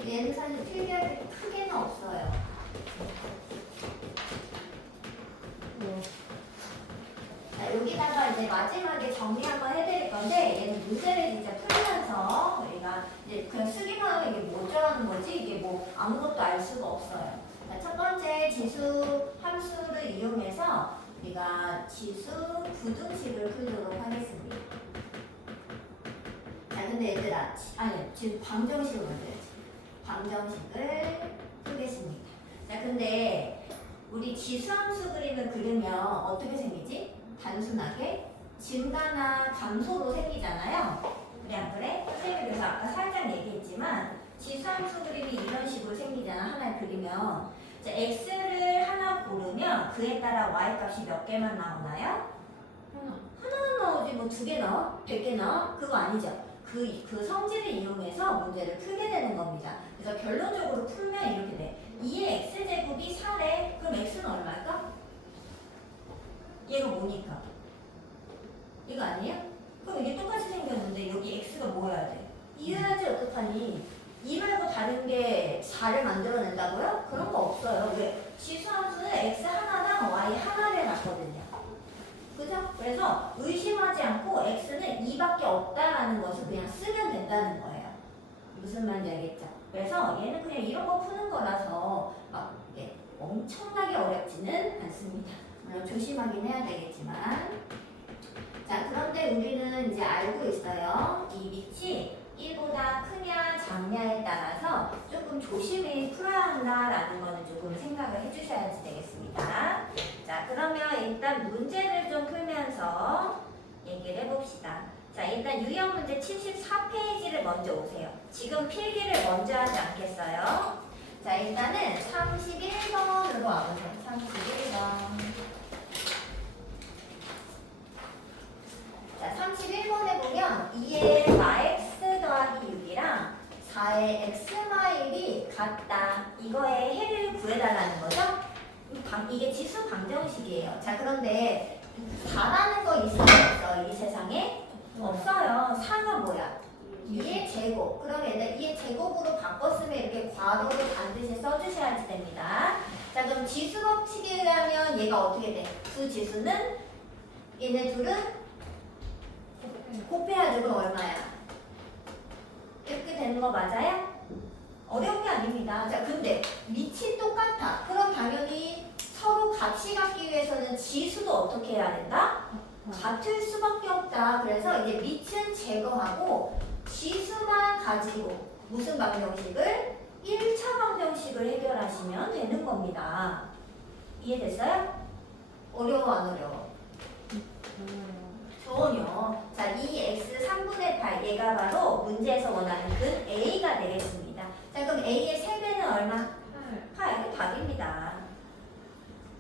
얘는 사실 필기할 게 크게는 없어요. 자, 여기다가 이제 마지막에 정리 한번 해드릴 건데 얘는 문제를 진짜 풀면서 우리가 이제 그냥 쓰기만 하면 이게 뭐죠 하는 거지 이게 뭐 아무것도 알 수가 없어요. 자, 첫 번째 지수 함수를 이용해서 우리가 지수 부등식을 풀도록 하겠습니다. 자, 근데 얘들아, 아니 지금 방정식을 만들어야지. 방정식을 풀겠습니다. 자, 근데 우리 지수함수 그림을 그리면 어떻게 생기지? 단순하게 증가나 감소로 생기잖아요. 그래 안 그래? 선생님이 그래서 아까 살짝 얘기했지만 지수함수 그림이 이런 식으로 생기잖아. 하나 그리면 자, x를 하나 고르면 그에 따라 y 값이 몇 개만 나오나요? 하나만 나오지 뭐 2개 나와? 100개 나와? 그거 아니죠. 그 성질을 이용해서 문제를 풀게 되는 겁니다. 그래서 결론적으로 풀면 이렇게 돼. 2의 x제곱이 4래. 그럼 x는 얼마일까? 얘가 뭐니까? 이거 아니에요? 그럼 이게 똑같이 생겼는데 여기 x가 뭐여야 돼? 2여야지 어떡하니? 2 말고 다른 게 4를 만들어낸다고요? 그런 거 없어요. 왜? 지수함수는 x 하나당 y 하나를 갖거든요. 그죠? 그래서 의심하지 않고 x는 2밖에 없다라는 것을 그냥 쓰면 된다는 거예요. 무슨 말인지 알겠죠? 그래서 얘는 그냥 이런 거 푸는 거라서 막 엄청나게 어렵지는 않습니다. 물론 조심하긴 해야 되겠지만 자, 그런데 우리는 이제 알고 있어요. 이 밑이 1보다 크냐 작냐에 따라서 조금 조심히 풀어야 한다라는 거는 조금 생각을 해주셔야지 되겠습니다. 자, 그러면 일단 문제를 좀 풀면서 얘기를 해봅시다. 자, 일단 유형 문제 74페이지를 먼저 오세요. 지금 필기를 먼저 하지 않겠어요? 자, 일단은 31번으로 와보세요. 31번. 자, 31번에 보면 2의 마x 더하기 6이랑 4의 x마일이 같다. 이거의 해를 구해달라는 거죠? 이게 지수 방정식이에요. 자, 그런데 4라는 거 있어요? 없어? 이 세상에? 없어요. 4가 뭐야? 2의 제곱. 그럼 얘들 2의 제곱으로 바꿨으면 이렇게 괄호를 반드시 써주셔야지 됩니다. 자, 그럼 지수 법칙에 의하면 얘가 어떻게 돼? 두 지수는 얘네 둘은 곱해야죠. 그럼 얼마야? 이렇게 되는 거 맞아요? 어려운 게 아닙니다. 자, 근데 밑이 똑같아. 그럼 당연히 서로 값이 같기 위해서는 지수도 어떻게 해야 된다? 같을 수밖에 없다. 그래서 이제 밑은 제거하고 지수만 가지고 무슨 방정식을? 1차 방정식을 해결하시면 되는 겁니다. 이해됐어요? 어려워 안 어려워? 전혀. 자, 2x 3분의 8 얘가 바로 문제에서 원하는 근 a가 되겠습니다. 자, 그럼 a의 세배는 얼마? 8. 이게 답입니다.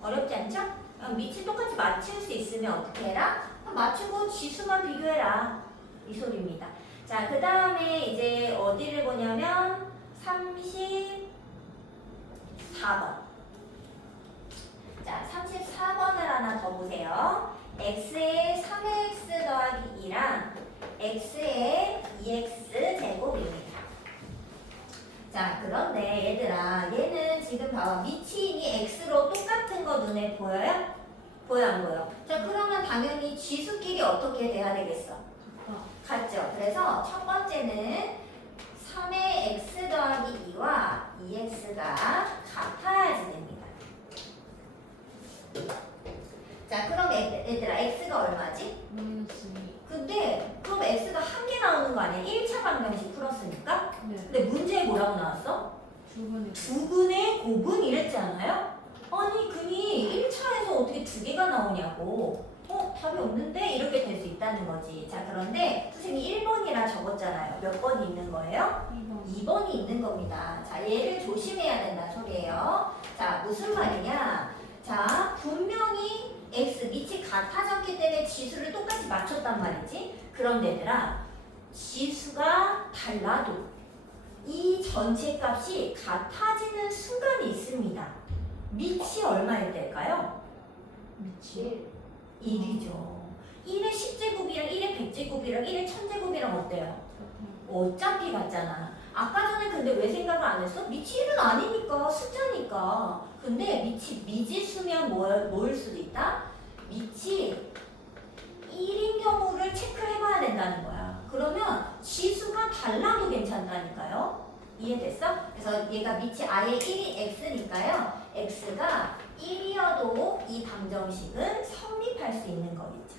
어렵지 않죠? 그럼 밑이 똑같이 맞출 수 있으면 어떻게 해라? 맞추고 지수만 비교해라. 이 소리입니다. 자, 그 다음에 이제 어디를 보냐면 34번. 자, 34번을 하나 더 보세요. x의 3x 더하기 2랑 x의 2x 제곱입니다. 자, 그런데 얘들아, 얘는 지금 봐봐. 밑이 이미 x로 똑같은 거 눈에 보여요? 보여 안 보여? 자, 그러면 당연히 지수끼리 어떻게 돼야 되겠어? 같죠? 그래서 첫 번째는 3의 x 더하기 2와 2x가 같아야지 됩니다. 자, 그럼 얘들아, x가 얼마지? 근데 그럼 x가 한 개 나오는 거 아니야? 1차 방정식 풀었으니까? 근데 문제에 뭐라고 나왔어? 2분의 5분 이랬지 않아요? 아니, 근이 1차에서 어떻게 2개가 나오냐고. 답이 없는데? 이렇게 될 수 있다는 거지. 자, 그런데 선생님이 1번이라 적었잖아요. 몇 번이 있는 거예요? 2번이 있는 겁니다. 자, 얘를 조심해야 된다 소리예요. 자, 무슨 말이냐? 자, 분명히 x 밑이 같아졌기 때문에 앞에 지수를 똑같이 맞췄단 말이지. 그런데 얘들아, 지수가 달라도 이 전체 값이 같아지는 순간이 있습니다. 밑이 얼마일 때일까요? 미치. 1이죠. 1의 10제곱이랑 1의 100제곱이랑 1의 1000제곱이랑 어때요? 어차피 같잖아. 아까 전에 근데 왜 생각을 안 했어? 밑이 1은 아니니까, 숫자니까. 근데 밑이 미지수면 뭐일 수도 있다? 밑이 1인 경우를 체크를 해봐야 된다는 거야. 그러면 지수가 달라도 괜찮다니까요. 이해됐어? 그래서 얘가 밑이 아예 1이 x니까요. x가 1이어도 이 방정식은 성립할 수 있는 거겠죠.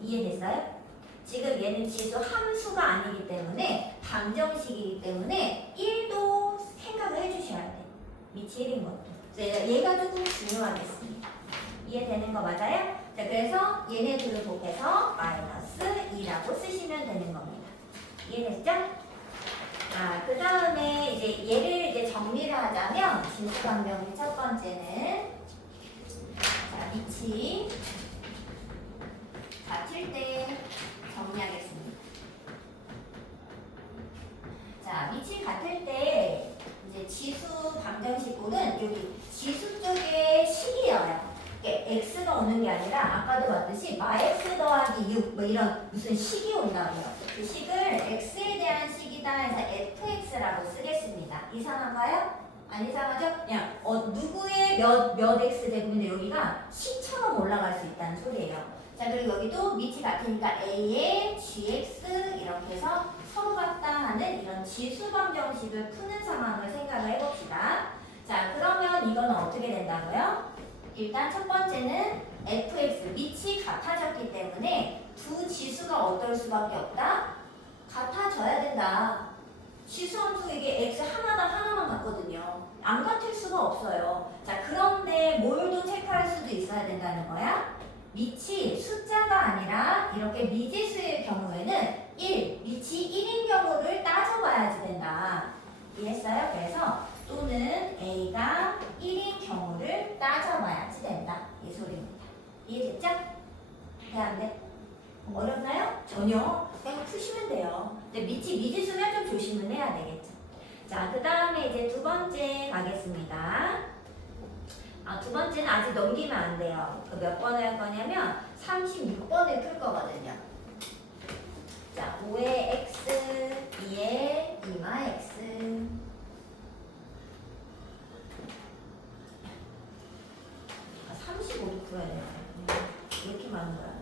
이해됐어요? 지금 얘는 지수 함수가 아니기 때문에 방정식이기 때문에 1도 생각을 해주셔야 돼. 밑이 1인 것도. 그래서 얘가 조금 중요하겠습니다. 이해되는 거 맞아요? 자, 그래서 얘네들을 곱해서 마이너스 2라고 쓰시면 되는 겁니다. 이해됐죠? 자, 그 다음에 이제 얘를 이제 정리를 하자면 진수방정식 첫 번째는 자, 밑이 같을 때 정리하겠습니다. 자, 밑이 같을 때 이제 지수 방정식꼴은 여기 지수 쪽에 식이어요. x가 오는 게 아니라 아까도 봤듯이 마x 더하기 6 뭐 이런 무슨 식이 온다고요. 그 식을 x에 대한 식이다 해서 fx라고 쓰겠습니다. 이상한가요? 안 이상하죠? 그냥 누구의 몇 x 제곱인데 여기가 식처럼 올라갈 수 있다는 소리예요. 자, 그리고 여기도 밑이 같으니까 a에 gx 이렇게 해서 서로 같다 하는 이런 지수 방정식을 푸는 상황을 생각을 해봅시다. 자, 그러면 이거는 어떻게 된다고요? 일단 첫 번째는 fx 밑이 같아졌기 때문에 두 지수가 어떨 수밖에 없다? 같아져야 된다. 지수 함수 이게 x 하나당 하나만 같거든요. 안 같을 수가 없어요. 자, 그런데 뭘도 체크할 수도 있어야 된다는 거야? 밑이 숫자가 아니라 이렇게 미지수의 경우에는 1, 밑이 1인 경우를 따져봐야지 된다. 이해했어요? 그래서 또는 A가 1인 경우를 따져봐야지 된다. 이 소리입니다. 이해됐죠? 돼, 안 돼? 어렵나요? 전혀. 그냥 푸시면 돼요. 근데 밑이 미지수면 좀 조심은 해야 되겠죠. 자, 그 다음에 이제 두 번째 가겠습니다. 두 번째는 아직 넘기면 안 돼요. 그 몇 번을 할 거냐면 36번을 풀 거거든요. 자, 5의 x, 2의 2마 x. 아, 35도 풀어야 돼요. 이렇게 많은 거야.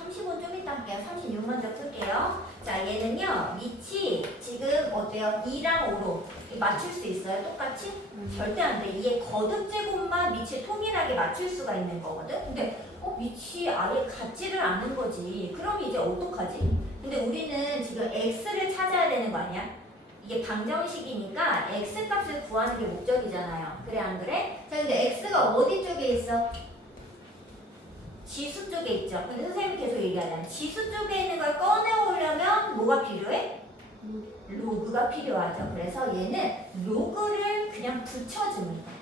35는 좀 이따 할게요. 36 먼저 풀게요. 자, 얘는요, 밑이 지금 어때요? 2랑 5로 맞출 수 있어요? 똑같이? 절대 안 돼. 이게 거듭 제곱만 밑이 통일하게 맞출 수가 있는 거거든? 근데, 밑이 아예 같지를 않은 거지. 그럼 이제 어떡하지? 근데 우리는 지금 x를 찾아야 되는 거 아니야? 이게 방정식이니까 x 값을 구하는 게 목적이잖아요. 그래, 안 그래? 자, 근데 x가 어디 쪽에 있어? 지수 쪽에 있죠. 근데 선생님이 계속 얘기하잖아요. 지수 쪽에 있는 걸 꺼내오려면 뭐가 필요해? 로그가 필요하죠. 그래서 얘는 로그를 그냥 붙여줍니다.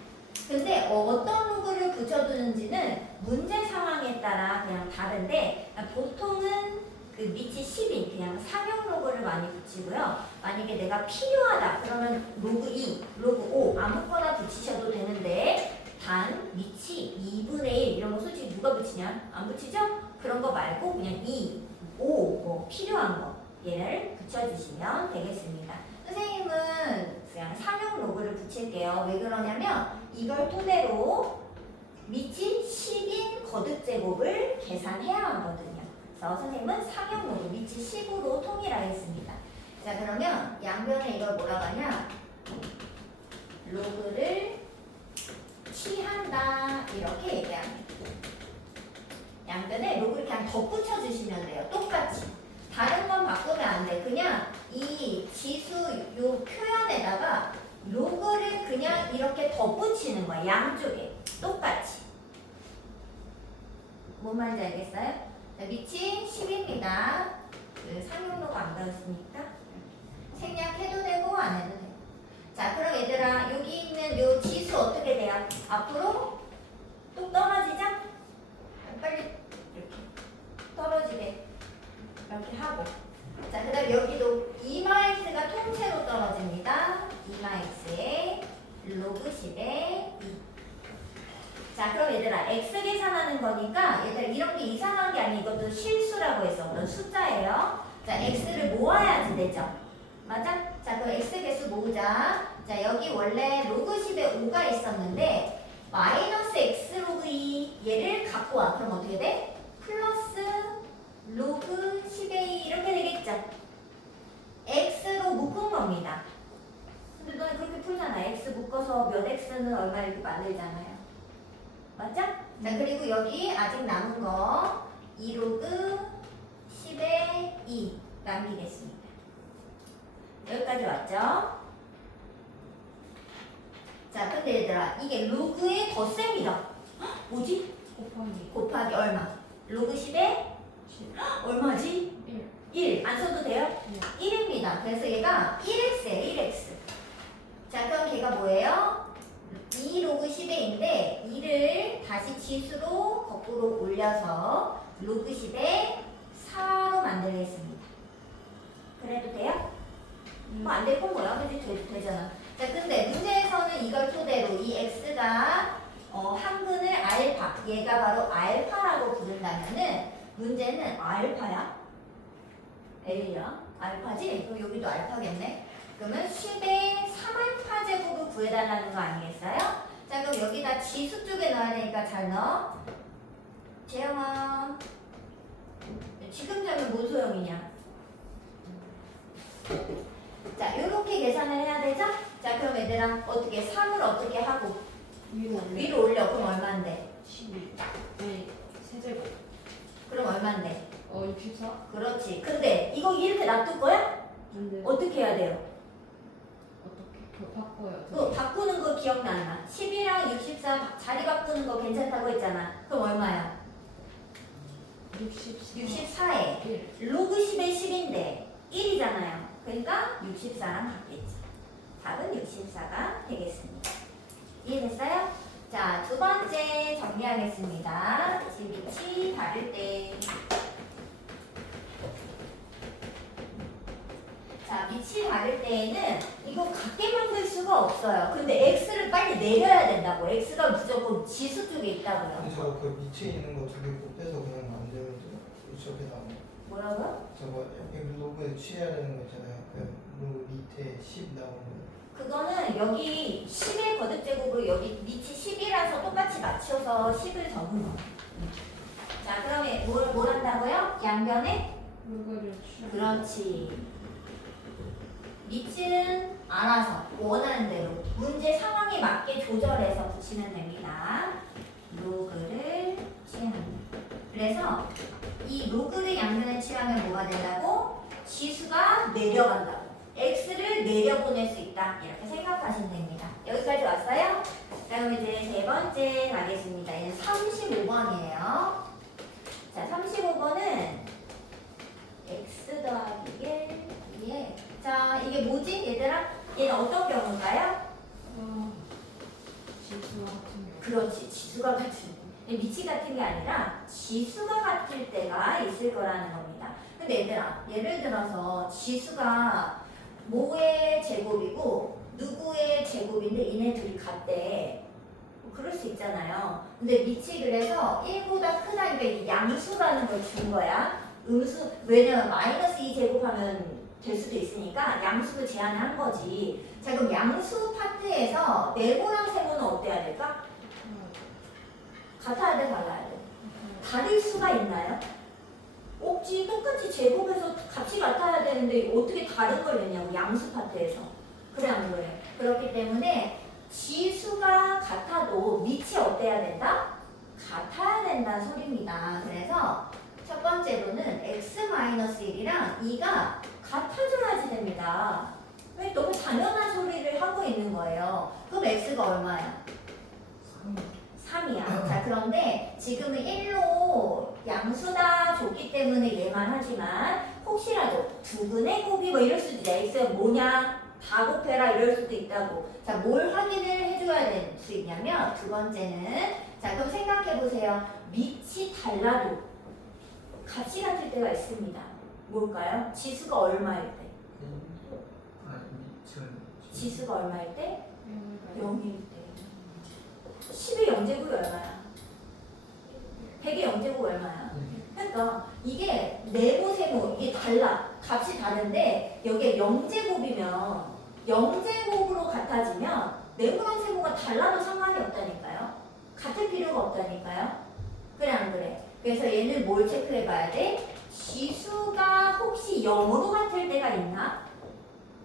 근데 어떤 로그를 붙여두는지는 문제 상황에 따라 그냥 다른데 보통은 그 밑이 10인 그냥 상용 로그를 많이 붙이고요. 만약에 내가 필요하다 그러면 로그 2, 로그 5 아무거나 붙이셔도 되는데 단 밑이 2분의 1 이런 거 솔직히 누가 붙이냐? 안 붙이죠? 그런 거 말고 그냥 2, 5 뭐 필요한 거 얘를 붙여주시면 되겠습니다. 선생님은 그냥 상용 로그를 붙일게요. 왜 그러냐면 이걸 토대로 밑이 10인 거듭 제곱을 계산해야 하거든요. 그래서 선생님은 상용 로그 밑이 10으로 통일하겠습니다. 자, 그러면 양변에 이걸 뭐라고 하냐? 로그를 취한다 이렇게 얘기합니다. 양변에 로그를 그냥 덧붙여 주시면 돼요. 똑같이. 다른 건 바꾸면 안 돼. 그냥 이 지수 요 표현에다가 로그를 그냥 이렇게 덧붙이는 거야. 양쪽에 똑같이. 뭔 말인지 알겠어요? 자, 밑이 10입니다. 상용로가 안 나왔으니까 생략해도 되고 안 해도 되고. 자, 그럼 얘들아 여기 있는 요 지수 어떻게 돼요? 앞으로 뚝 떨어지죠? 빨리 이렇게 이렇게 하고. 자, 그 다음에 여기도 2x가 통째로 떨어집니다. 2x에 로그 10에 2. 자, 그럼 얘들아, x 계산하는 거니까 얘들아 이런 게 이상한 게 아니고 이것도 실수라고 해서 어떤 숫자예요. 자, x를 모아야지 되죠. 맞아? 자, 그럼 x 개수 모으자. 자, 여기 원래 로그 10에 5가 있었는데 마이너스 x 로그 2 얘를 갖고 와. 그럼 어떻게 돼? 플러스 로그 10의 2 이렇게 되겠죠. x로 묶은 겁니다. 근데 너는 그렇게 풀잖아. x 묶어서 몇 x는 얼마 이렇게 만들잖아요. 맞죠? 자, 그리고 여기 아직 남은 거 2로그 10의 2 남기겠습니다. 여기까지 왔죠? 자, 근데 얘들아 이게 로그의 덧셈이다. 헉, 뭐지? 곱하기 얼마? 로그 10에 10. 얼마지? 1. 1. 안 써도 돼요? 네. 1입니다. 그래서 얘가 1x에 1x. 자, 그럼 걔가 뭐예요? 2 로그 10에인데 2를 다시 지수로 거꾸로 올려서 로그 10에 4로 만들겠습니다. 그래도 돼요? 뭐 안 될 건 뭐야? 그지? 되잖아. 자, 근데 문제에서는 이걸 토대로 이 x가 한근을 알파, 얘가 바로 알파라고 부른다면은 문제는 알파야? A야? 알파지? 그럼 여기도 알파겠네? 그러면 10의 3알파 제곱을 구해달라는 거 아니겠어요? 자, 그럼 여기다 지수 쪽에 넣어야 되니까 잘 넣어. 재영아, 지금 자면 뭔 소용이냐? 자, 요렇게 계산을 해야 되죠? 자, 그럼 얘들아 어떻게 3을 어떻게 하고 위로 올려. 위로 올려. 그럼 얼만데? 12. 네. 세제곱. 그럼 얼만데? 64. 그렇지. 근데 이거 이렇게 놔둘 거야? 안 돼. 어떻게 해야 돼요? 어떻게? 그거 바꿔요. 그거 바꾸는 거 기억나 안 나? 10이랑 64 자리 바꾸는 거 괜찮다고 했잖아. 그럼 얼마야? 64. 64에 1. 로그 10의 10인데 1이잖아요. 그러니까 64랑 같겠죠. 답은 64가 되겠습니다. 이해됐어요? 자, 두 번째 정리하겠습니다. 위치 다를 때. 자, 위치 다를 때에는 이거 같게 만들 수가 없어요. 근데 x를 빨리 내려야 된다고. x가 무조건 지수 쪽에 있다고요. 근데 저거 그 밑에 있는 거 두 개 곱해서 그냥 만들면 저렇게 나오네. 뭐라고요? 저거 여기 로그에 취해야 되는 거 있잖아요. 그 로그 밑에 10 나오는 거. 그거는 여기 10의 거듭제곱으로 여기 밑이 10이라서 똑같이 맞춰서 10을 적은 거. 자, 그러면 뭘 한다고요? 양변에? 물건을 취. 그렇지. 밑은 알아서 원하는 대로 문제 상황에 맞게 조절해서 붙이면 됩니다. 로그를 취합니다. 그래서 이 로그를 양변에 취하면 뭐가 된다고? 지수가 내려간다고. x를 내려보낼 수 있다. 이렇게 생각하시면 됩니다. 여기까지 왔어요? 그럼 이제 세 번째 가겠습니다. 얘는 35번이에요. 자, 35번은 x 더하기 1에 자, 이게 뭐지? 얘들아? 얘는 어떤 경우인가요? 지수와 같은 경우. 그렇지. 지수가 같은 밑이 같은 게 아니라 지수가 같을 때가 있을 거라는 겁니다. 근데 얘들아, 예를 들어서 지수가 뭐의 제곱이고 누구의 제곱인데 얘네 둘이 같대. 뭐 그럴 수 있잖아요. 근데 밑이 그래서 1보다 크다. 그러니까 이게 양수라는 걸 준 거야. 음수, 왜냐면 마이너스 2 제곱하면 될 수도 있으니까 양수도 제한을 한 거지. 자, 그럼 양수 파트에서 네모랑 세모는 어때야 될까? 같아야 돼, 달라야 돼? 다를 수가 있나요? 없지. 똑같이 제곱해서 같이 같아야 되는데 어떻게 다른 걸 내냐고, 양수 파트에서. 그래, 안 그래? 그렇기 때문에 지수가 같아도 밑이 어때야 된다? 같아야 된다는 소리입니다. 그래서 첫 번째로는 x-1이랑 2가 같아져야지 됩니다. 왜 너무 당연한 소리를 하고 있는 거예요. 그럼 x가 얼마야? 3이야. 자, 그런데 지금은 1로 양수다 줬기 때문에 얘만 하지만 혹시라도 두 분의 곱이 뭐 이럴 수도 있다. x가 뭐냐? 다 곱해라 이럴 수도 있다고. 자, 뭘 확인을 해줘야 될 수 있냐면 두 번째는 자, 그럼 생각해 보세요. 밑이 달라도 같이 같을 때가 있습니다. 뭘까요? 지수가 얼마일 때? 지금 지수가 얼마일 때? 영 0일 때. 10의 영제곱이 얼마야? 100의 영제곱 얼마야? 그러니까 이게 네모 세모 이게 달라. 값이 다른데 여기에 영제곱이면 영제곱으로 같아지면 네모랑 세모가 달라도 상관이 없다니까요. 같을 필요가 없다니까요. 그래 안 그래? 그래서 얘는 뭘 체크해 봐야 돼? 지수가 혹시 0으로 같을 때가 있나?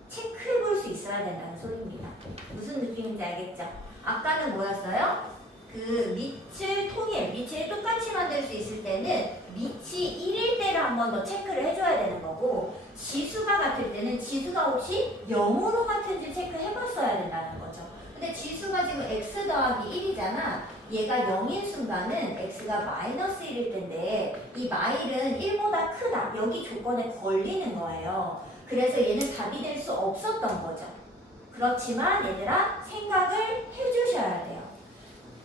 체크해 볼 수 있어야 된다는 소리입니다. 무슨 느낌인지 알겠죠? 아까는 뭐였어요? 그 밑을 통일, 밑을 똑같이 만들 수 있을 때는 밑이 1일 때를 한 번 더 체크를 해줘야 되는 거고 지수가 같을 때는 지수가 혹시 0으로 같은지 체크해 봤어야 된다는 거죠. 근데 지수가 지금 x 더하기 1이잖아. 얘가 0인 순간은 x가 마이너스 1일 텐데 이 마일은 1보다 크다. 여기 조건에 걸리는 거예요. 그래서 얘는 답이 될 수 없었던 거죠. 그렇지만 얘들아 생각을 해주셔야 돼요.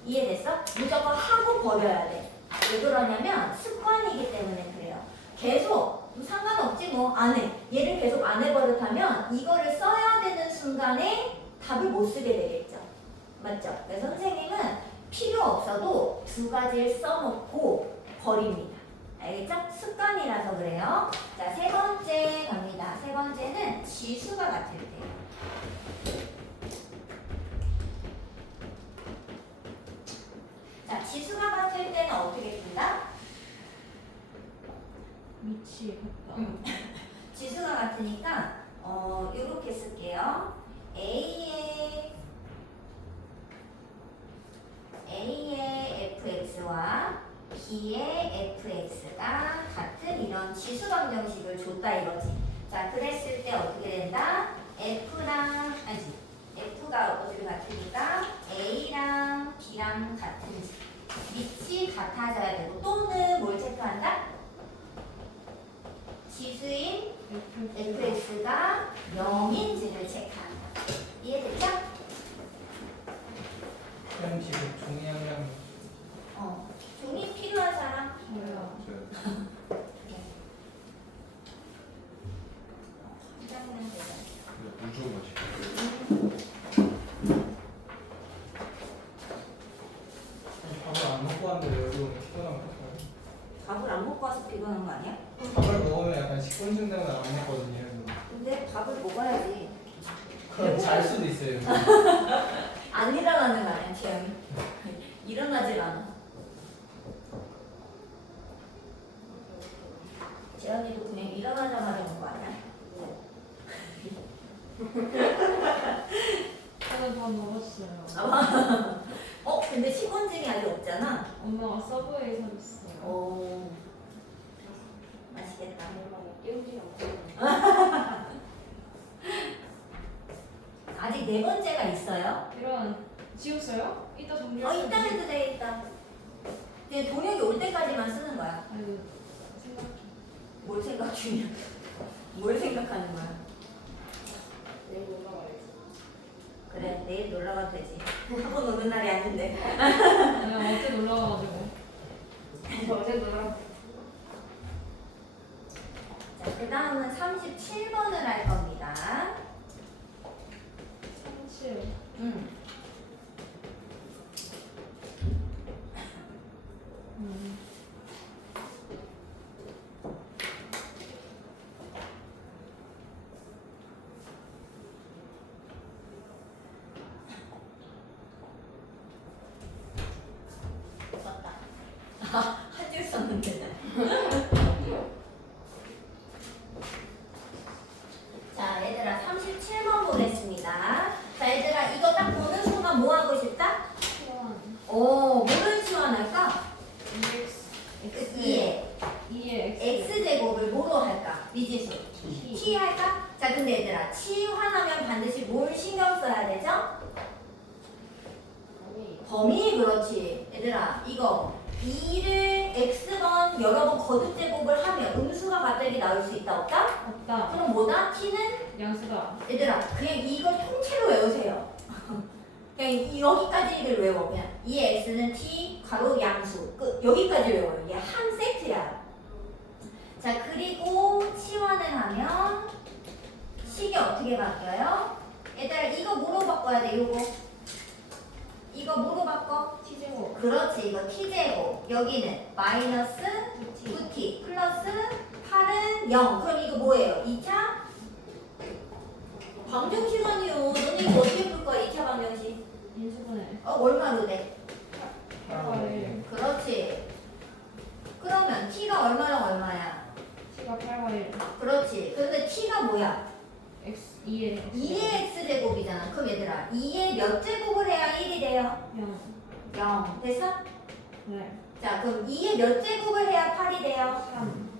이해됐어? 무조건 하고 버려야 돼. 왜 그러냐면 습관이기 때문에 그래요. 계속 상관없지 뭐 안 해. 얘를 계속 안 해버릇하면 이거를 써야 되는 순간에 답을 못 쓰게 되겠죠. 맞죠? 그래서 선생님은 필요 없어도 두 가지를 써놓고 버립니다. 알겠죠? 습관이라서 그래요. 자, 세 번째 갑니다. 세 번째는 지수가 같을 때. 자, 지수가 같을 때는 어떻게 푼다? 밑이 같다. 지수가 같으니까 이렇게 쓸게요. A의 fx와 B의 fx가 같은 이런 지수 방정식을 줬다 이거지. 자, 그랬을 때 어떻게 된다? F가 어디를 같으니까 A랑 B랑 같은지 밑이 같아져야 되고 또는 뭘 체크한다? 지수인 fx가 0인지를 체크한다. 이해됐죠? 그냥 지금 종이 한 장. 종이 필요한 사람? 저요. 제가 한 장면 되죠. 우주 맛이. 밥을 안 먹고 왔는데 왜 여기 오면 피곤한 거예요? 밥을 안 먹고 와서 피곤한 거 아니야? 밥을 먹으면 약간 식곤증 때문에 안 먹거든요. 근데 밥을 먹어야지. 그럼 잘 수도 있어요. 안 일어나는 거 아니야, 태영이? 일어나질 않아. 재현이도 그냥 일어나자마자 온 거 아니야? 저는 밥 먹었어요. 근데 식곤증이 아직 없잖아. 엄마가 서브웨이 사줬어요. 오, 맛있겠다. 깨우지 않고. 아직 네 번째가 있어요. 이런 지웠어요? 이따 정리할 이따 해도 돼, 이따. 근데 동력이 올 때까지만 쓰는 거야. 아이고 생각 좀. 뭘 생각 중이야? 뭘 생각하는 거야? 내일 올라가야지. 그래, 내일 놀러 가도 되지. 학원 오는 날이 아닌데. 내가 어제 놀러 가가지고. 어제 놀러. 자, 그 다음은 37번을 할 겁니다. 37. 음. 맞다. 한 줄 썼는데. 자, 얘들아 37번 보겠습니다. 자, 얘들아 이거 딱 보는 순간 뭐 하고 싶다? 치원. 뭐를 치환할까? EX. 2에 X. x제곱을 뭐로 할까? 미지수. t 할까? 자, 근데 얘들아 치환하면 반드시 뭘 신경 써야 되죠? 범위. 그렇지. 얘들아 이거 2를 x번 여러 번 거듭 제곱을 하면 음수가 갑자기 나올 수 있다 없다? 없다. 그럼 뭐다? t는 양수다. 얘들아 그냥 이걸 통째로 외우세요. 그냥 여기까지를 외워. 그냥 이 x는 t 가로 양수 끝. 여기까지 외워요. 이게 한 세트야. 자, 그리고 치환 여기는 마이너스 9t 플러스 8은 0. 그럼 이거 뭐예요? 2차 방정식아니요. 너네 이거 어떻게 풀 거야? 2차 방정식. 인수분해. 얼마로 돼? 8과1. 그렇지. 그러면 t가 얼마랑 얼마야? T가 8과 1. 그렇지. 근데 t가 뭐야? X 2의 2의 x제곱이잖아. 그럼 얘들아 2의 몇 제곱을 해야 1이 돼요? 0. 0. 됐어? 네. 자 그럼 2의 몇 제곱을 해야 8이 돼요? 3.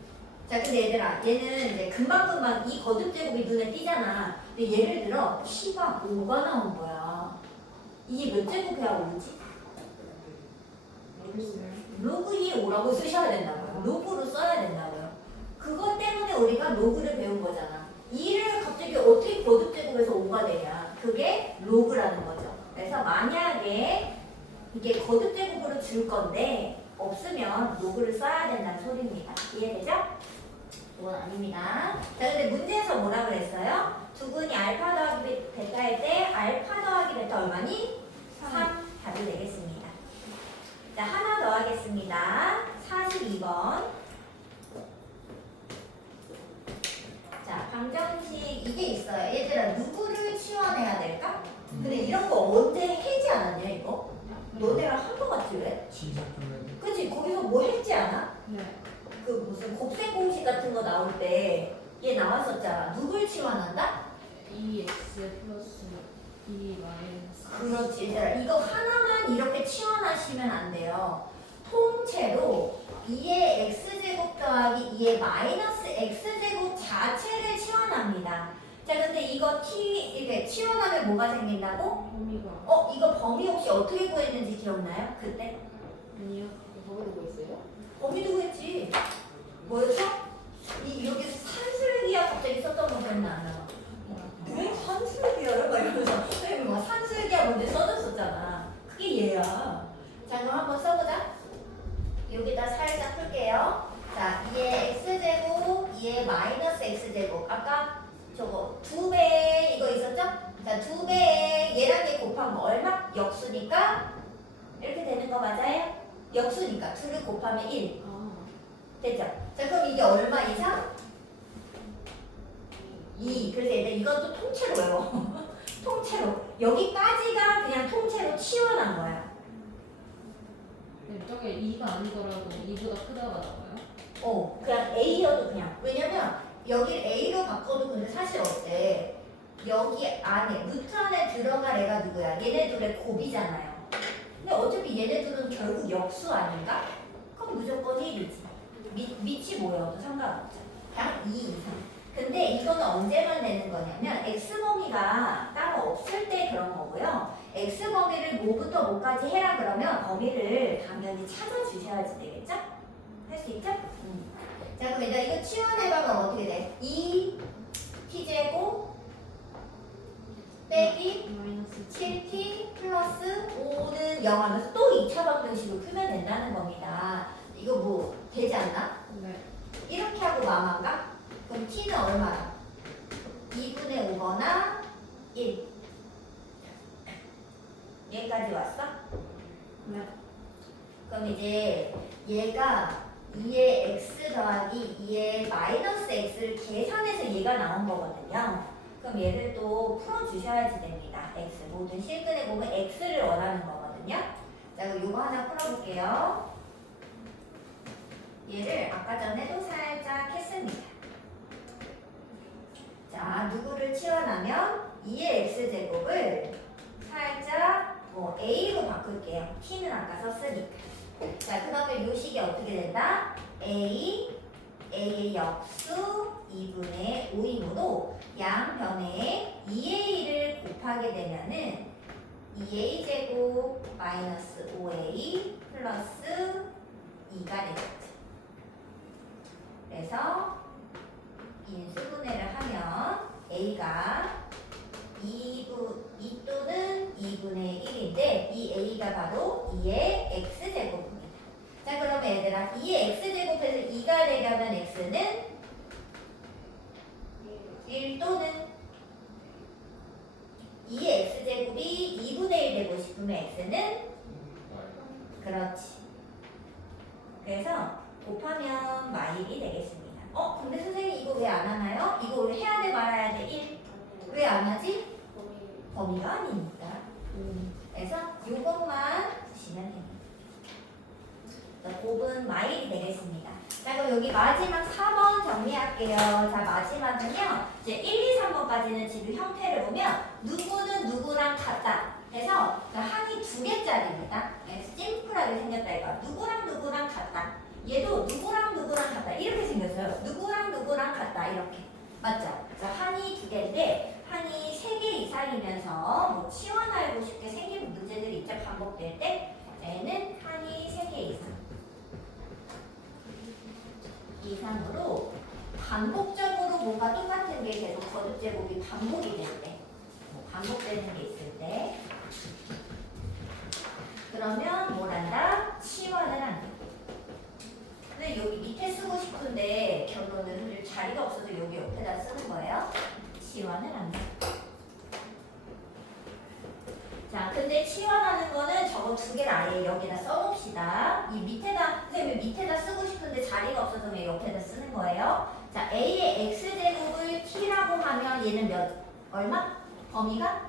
자 근데 얘들아 얘는 이제 금방금방 이 거듭제곱이 눈에 띄잖아. 근데 예를 들어 t가 5가 나온 거야. 이게 몇 제곱해야 5지? 모르겠어요. 로그 2의 5라고 쓰셔야 된다고요. 로그로 써야 된다고요. 그것 때문에 우리가 로그를 배운 거잖아. 2를 갑자기 어떻게 거듭제곱해서 5가 되냐. 그게 로그라는 거죠. 그래서 만약에 이게 거듭제곱으로 줄 건데 없으면 로그를 써야 된다는 소리입니다. 이해되죠? 그건 아닙니다. 자 근데 문제에서 뭐라 그랬어요? 두근이 알파 더하기 베타일 때 알파 더하기 베타 얼마니? 3 답이 되겠습니다. 자 하나 더 하겠습니다. 42번. 자 방정식 이게 있어요. 얘들아 누구를 치환해야 될까? 근데 이런 거 언제 해지 않았냐 이거? 너네랑 한 거 같지 왜? 지적 불가능. 그치 거기서 뭐 했지 않아? 네. 그 무슨 곱셈 공식 같은 거 나올 때 얘 나왔었잖아. 누굴 치환한다? 2x 플러스 2 마이너스. 그렇지. 얘들아 이거 하나만 이렇게 치환하시면 안 돼요. 통째로 2의 x제곱 더하기 2의 마이너스 x제곱 자체를 치환합니다. 자 근데 이거 t 이렇게 치환하면 뭐가 생긴다고? 범위가. 이거 범위 혹시 어떻게 구했는지 기억나요? 그때? 아니요. 거기 두고 있어요? 범위도 구했지. 뭐였어? 여기 산술기하 갑자기 썼던 거 기억나 안 나? 왜 산술기하를? 막 이러면서 선생님이 막 산술기하 문제 써줬었잖아. 그게 얘야. 자 그럼 한번 써보자. 여기다 살짝 풀게요. 자 2의 x제곱 2의 마이너스 x제곱 아까 저거 2배 이거 있었죠? 자 2배에 얘랑 얘 곱하면 얼마? 역수니까 이렇게 되는 거 맞아요? 역수니까 2를 곱하면 1 아. 됐죠? 자 그럼 이게 얼마 이상? 2 그래서 얘들 이것도 통째로 외워 통째로 여기까지가 그냥 통째로 치환한 거야. 네, 저게 2가 아니더라도 2보다 크다가 나와요? 그냥 A여도 그냥 왜냐면 여기 A로 바꿔도 근데 사실 어때? 여기 안에 루트 안에 들어갈 애가 누구야? 얘네 둘의 곱이잖아요. 근데 어차피 얘네들은 결국 역수 아닌가? 그럼 무조건 1이지. 밑이 뭐여도 상관없죠. 그냥 2 이상. 근데 이거는 언제만 되는 거냐면 X범위가 따로 없을 때 그런 거고요. X범위를 뭐부터 뭐까지 해라 그러면 범위를 당연히 찾아주셔야지 되겠죠? 할 수 있죠? 자 그럼 일단 이거 치환해보면 어떻게 돼? 2t제곱 빼기 마이너스 7t 플러스 5는 0 하면서 또 2차 방정식으로 풀면 된다는 겁니다. 이거 뭐 되지 않나? 네. 이렇게 하고 마마인가? 그럼 t는 얼마나? 2분의 5거나 1 얘까지 왔어? 네. 그럼 이제 얘가 2의 x 더하기 2의 마이너스 x를 계산해서 얘가 나온 거거든요. 그럼 얘를 또 풀어주셔야지 됩니다. x 모든 실근에 보면 x를 원하는 거거든요. 자 그럼 요거 하나 풀어볼게요. 얘를 아까 전에도 살짝 했습니다. 자 누구를 치환하면 2의 x제곱을 살짝 a로 바꿀게요. t는 아까 썼으니까. 자 그러면 요 식이 어떻게 된다? a의 역수 2분의 5이므로 양변에 2a를 곱하게 되면은 2a제곱 마이너스 5a 플러스 2가 되겠죠. 그래서 인수분해를 하면 a가 2 또는 2분의 1인데 이 a가 바로 2의 x제곱입니다. 자 그러면 얘들아 2의 x제곱에서 2가 되려면 x는 1 또는 2의 x제곱이 2분의 1 되고 싶으면 x는 그렇지 마일이 되겠습니다. 근데 선생님 이거 왜 안 하나요? 이거 왜 해야 돼 말아야 돼? 1. 왜 안 하지? 범위가 아니니까. 그래서 이것만 쓰시면 됩니다. 곱은 마일이 되겠습니다. 자, 그럼 여기 마지막 4번 정리할게요. 자, 마지막은요. 이제 1, 2, 3번까지는 지금 형태를 보면 누구는 누구랑 같다. 그래서 항이 2개짜리입니다. 심플하게 생겼다 이거. 누구랑 누구랑 같다. 얘도 누구랑 누구랑 같다. 이렇게 생겼어요. 누구랑 누구랑 같다. 이렇게. 맞죠? 그래서 항이 2개인데 항이 3개 이상이면서 뭐 치환하고 쉽게 생긴 문제들이 있죠. 반복될 때. 얘는 항이 3개 이상으로 반복적으로 뭔가 똑같은 게 계속 거듭 제곱이 반복이 될 때, 뭐 반복되는 게 있을 때, 그러면 뭘 한다? 치환을 한다. 근데 여기 밑에 쓰고 싶은데 결론은 자리가 없어서 여기 옆에다 쓰는 거예요. 치환을 한다. 자, 근데 치환하는 거는 저거 2개를 아예 여기다 써봅시다. 이 밑에다, 선생님 밑에다 쓰고 싶은데 자리가 없어서 그냥 옆에다 쓰는 거예요. 자, A의 X제곱을 T라고 하면 얘는 얼마? 범위가?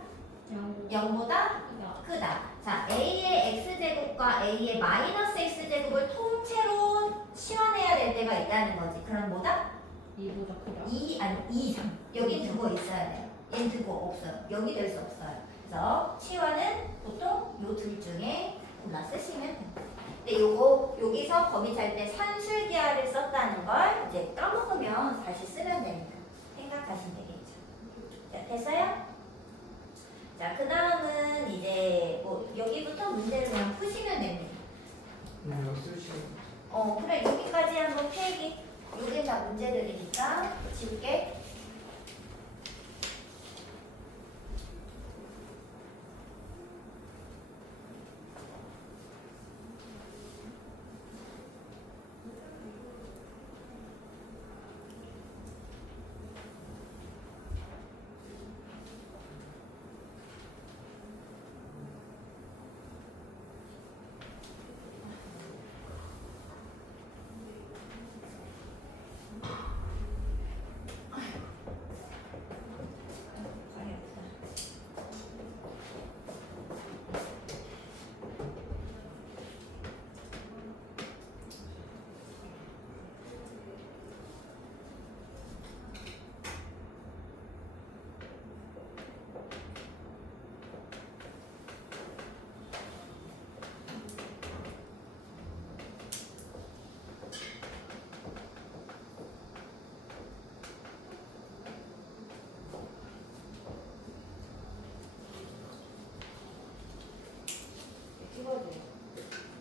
0보다 크다. 자, A의 X제곱과 A의 마이너스 X제곱을 통째로 치환해야 될 때가 있다는 거지. 그럼 뭐다? 2보다 크다. 2 이상. 여긴 두고 있어야 돼요. 얘는 두고 없어요. 여기 될 수 없어요. 그래서 치환은 보통 요 둘 중에 골라 쓰시면 됩니다. 근데 요거 여기서 범위 잘 때 산술기하를 썼다는 걸 이제 까먹으면 다시 쓰면 되니까 생각하시면 되겠죠. 자, 됐어요? 자, 그 다음은 이제 뭐 여기부터 문제를 그냥 푸시면 됩니다. 그래 여기까지 한번 필기. 요게 다 문제들이니까 지울게.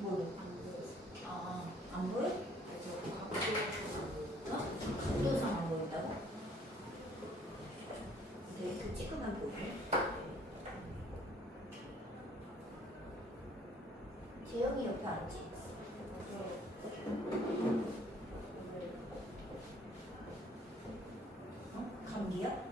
뭐를? 안 보여? 각도상 안 보인다고? 네, 그 찌그만 보이네. 재영이 옆에 앉지? 감기야?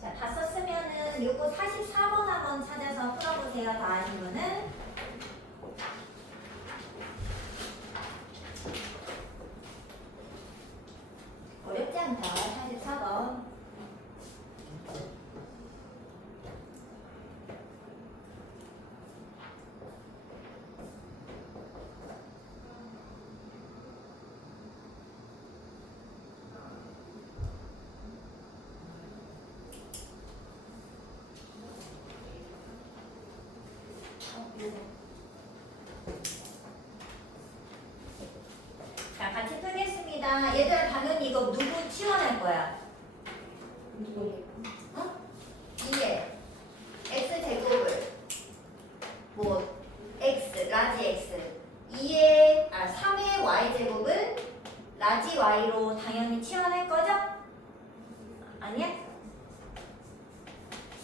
자, 다 썼으면은 요거 44번 한번 찾아서 풀어보세요. 다 아신 분은. 어렵지 않다. 44번. 자, 같이 풀겠습니다. 얘들아, 당연히 이거 누구 치환할 거야? 어? 이게 x제곱을 뭐 x, 라지 x 3의 y제곱은 라지 y로 당연히 치환할 거죠? 아니야?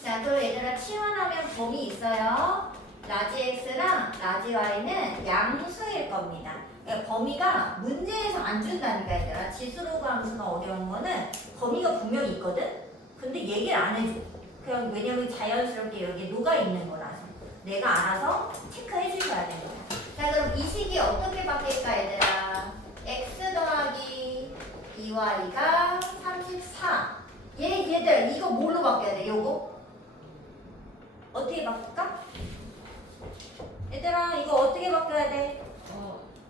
자, 그럼 얘들아 치환하면 범위 있어요. 라지 x랑 라지 y는 양수일 겁니다. 그러니까 범위가 문제에서 안 준다니까 얘들아. 지수로 함수가 어려운 거는 범위가 분명히 있거든? 근데 얘기를 안 해줘. 그냥 왜냐면 자연스럽게 여기에 녹아 있는 거라서 내가 알아서 체크해 주셔야 되는 거야. 자, 그럼 이 식이 어떻게 바뀔까 얘들아? x 더하기 2y가 34. 얘들 이거 뭘로 바뀌어야 돼? 요거 어떻게 바꿀까? 얘들아 이거 어떻게 바뀌어야 돼?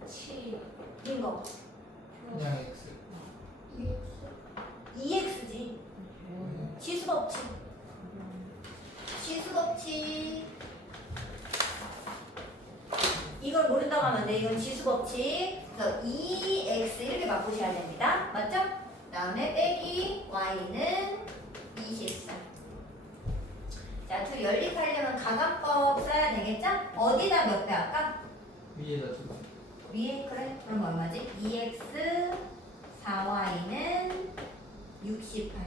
7. 이거 그냥 X. 2x지. 지수가 없지. 지수가 없지. 이걸 모른다고 하면 안 돼. 이건 지수가 없지. 그래서 2x 이렇게 바꾸셔야 됩니다. 맞죠? 그 다음에 빼기 y는 24. 자, 둘 연립하려면 가감법 써야 되겠죠? 어디다 몇 배 할까? 위에다 두고. 위에 그래. 그럼 얼마지? 2x 4y는 68.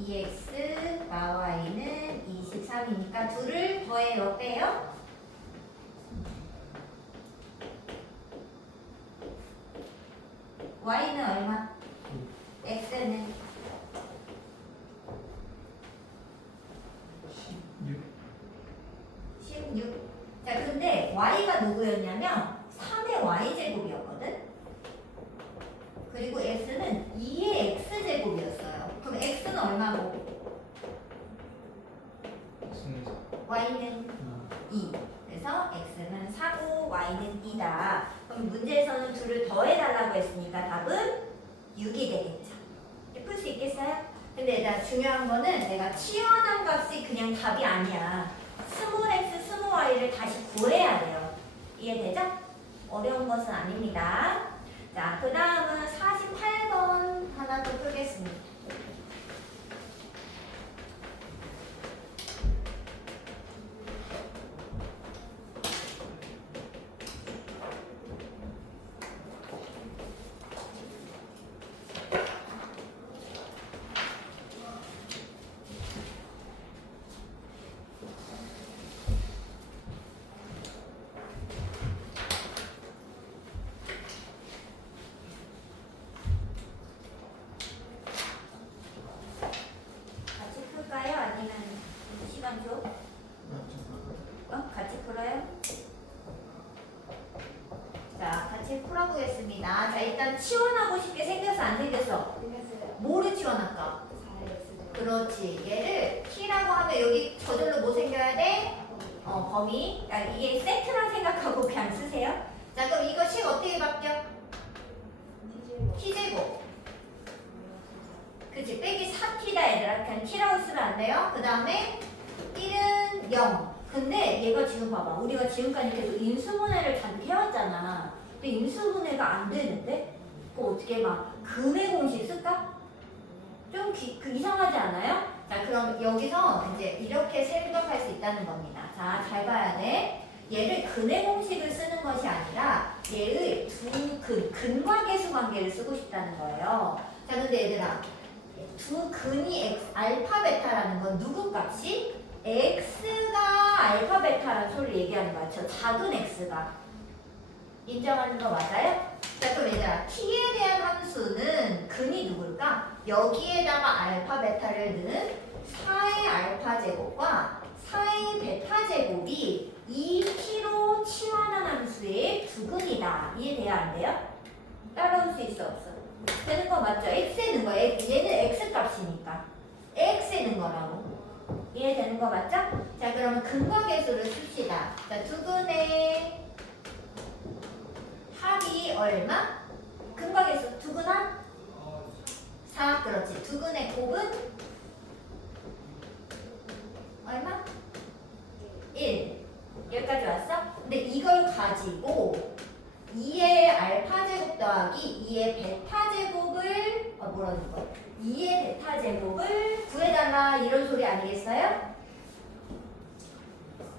2x 4y는 23이니까 둘을 더해 몇 배요? y는 얼마? x는 16. 16. 자, 근데 y가 누구였냐면 3의 y제곱이었거든? 그리고 x는 2의 x제곱이었어요. 그럼 x는 얼마고? X는 4. y는 2. 그래서 x는 4고 y는 2다. 그럼 문제에서는 둘을 더해달라고 했으니까 답은 6이 되겠죠. 풀 수 있겠어요? 근데 일단 중요한 거는 내가 치환한 값이 그냥 답이 아니야. 스몰 x, 스몰 y를 다시 구해야 돼요. 이해되죠? 어려운 것은 아닙니다. 자, 그 다음은 48번 하나 더 풀겠습니다. 같이 풀까요? 아니면 시간 줘? 같이 풀어요? 자, 같이 풀어보겠습니다. 자, 일단 치환하고 싶게 생겼어, 안 생겼어? 뭐를 치환할까? 그렇지. 얘를 t라고 하면 여기 저절로 뭐 생겨야 돼? 범위. 그러니까 이게 세트랑 생각하고 그냥 쓰세요. 자, 그럼 이거 식 어떻게 바뀌어? t제곱. 그치, 빼기 4t다 얘들아. 그냥 t라고 쓰면 안 돼요. 그 다음에 1은 0. 근데 얘가 지금 봐봐. 우리가 지금까지 계속 인수분해를 잔뜩 해왔잖아. 근데 인수분해가 안 되는데? 그거 어떻게 막 근의 공식 쓸까? 좀 이상하지 않아요? 자, 그럼 여기서 이제 이렇게 생각할 수 있다는 겁니다. 자, 잘 봐야 돼. 얘를 근의 공식을 쓰는 것이 아니라 얘를 근과 계수 관계를 쓰고 싶다는 거예요. 자, 근데 얘들아, 두 근이 알파 베타라는 건 누구 값이? x가 알파 베타라는 소리를 얘기하는 거야. 저 작은 x가. 인정하는 거 맞아요? 자, 그럼 얘들아, t에 대한 함수는 근이 누굴까? 여기에다가 알파 베타를 넣은 4의 알파 제곱과 4의 베타 제곱이 이 t로 치환한 함수의 두 근이다. 이해돼요? 안 돼요? 따라올 수 있어? 없어? 되는 거 맞죠? x에 넣은 거. 얘는 x 값이니까 x에 넣은 거라고. 이해되는 거 맞죠? 자, 그러면 근과 계수를 씁시다. 자, 두 근의 합이 얼마? 근과 계수 두 근 합? 4. 그렇지. 두 근의 곱은 얼마? 1. 여기까지 왔어? 근데 이걸 가지고 2의 알파 제곱 더하기 2의 베타 제곱을 뭐라는 거야? 2의 베타 제곱을 구해달라 이런 소리 아니겠어요?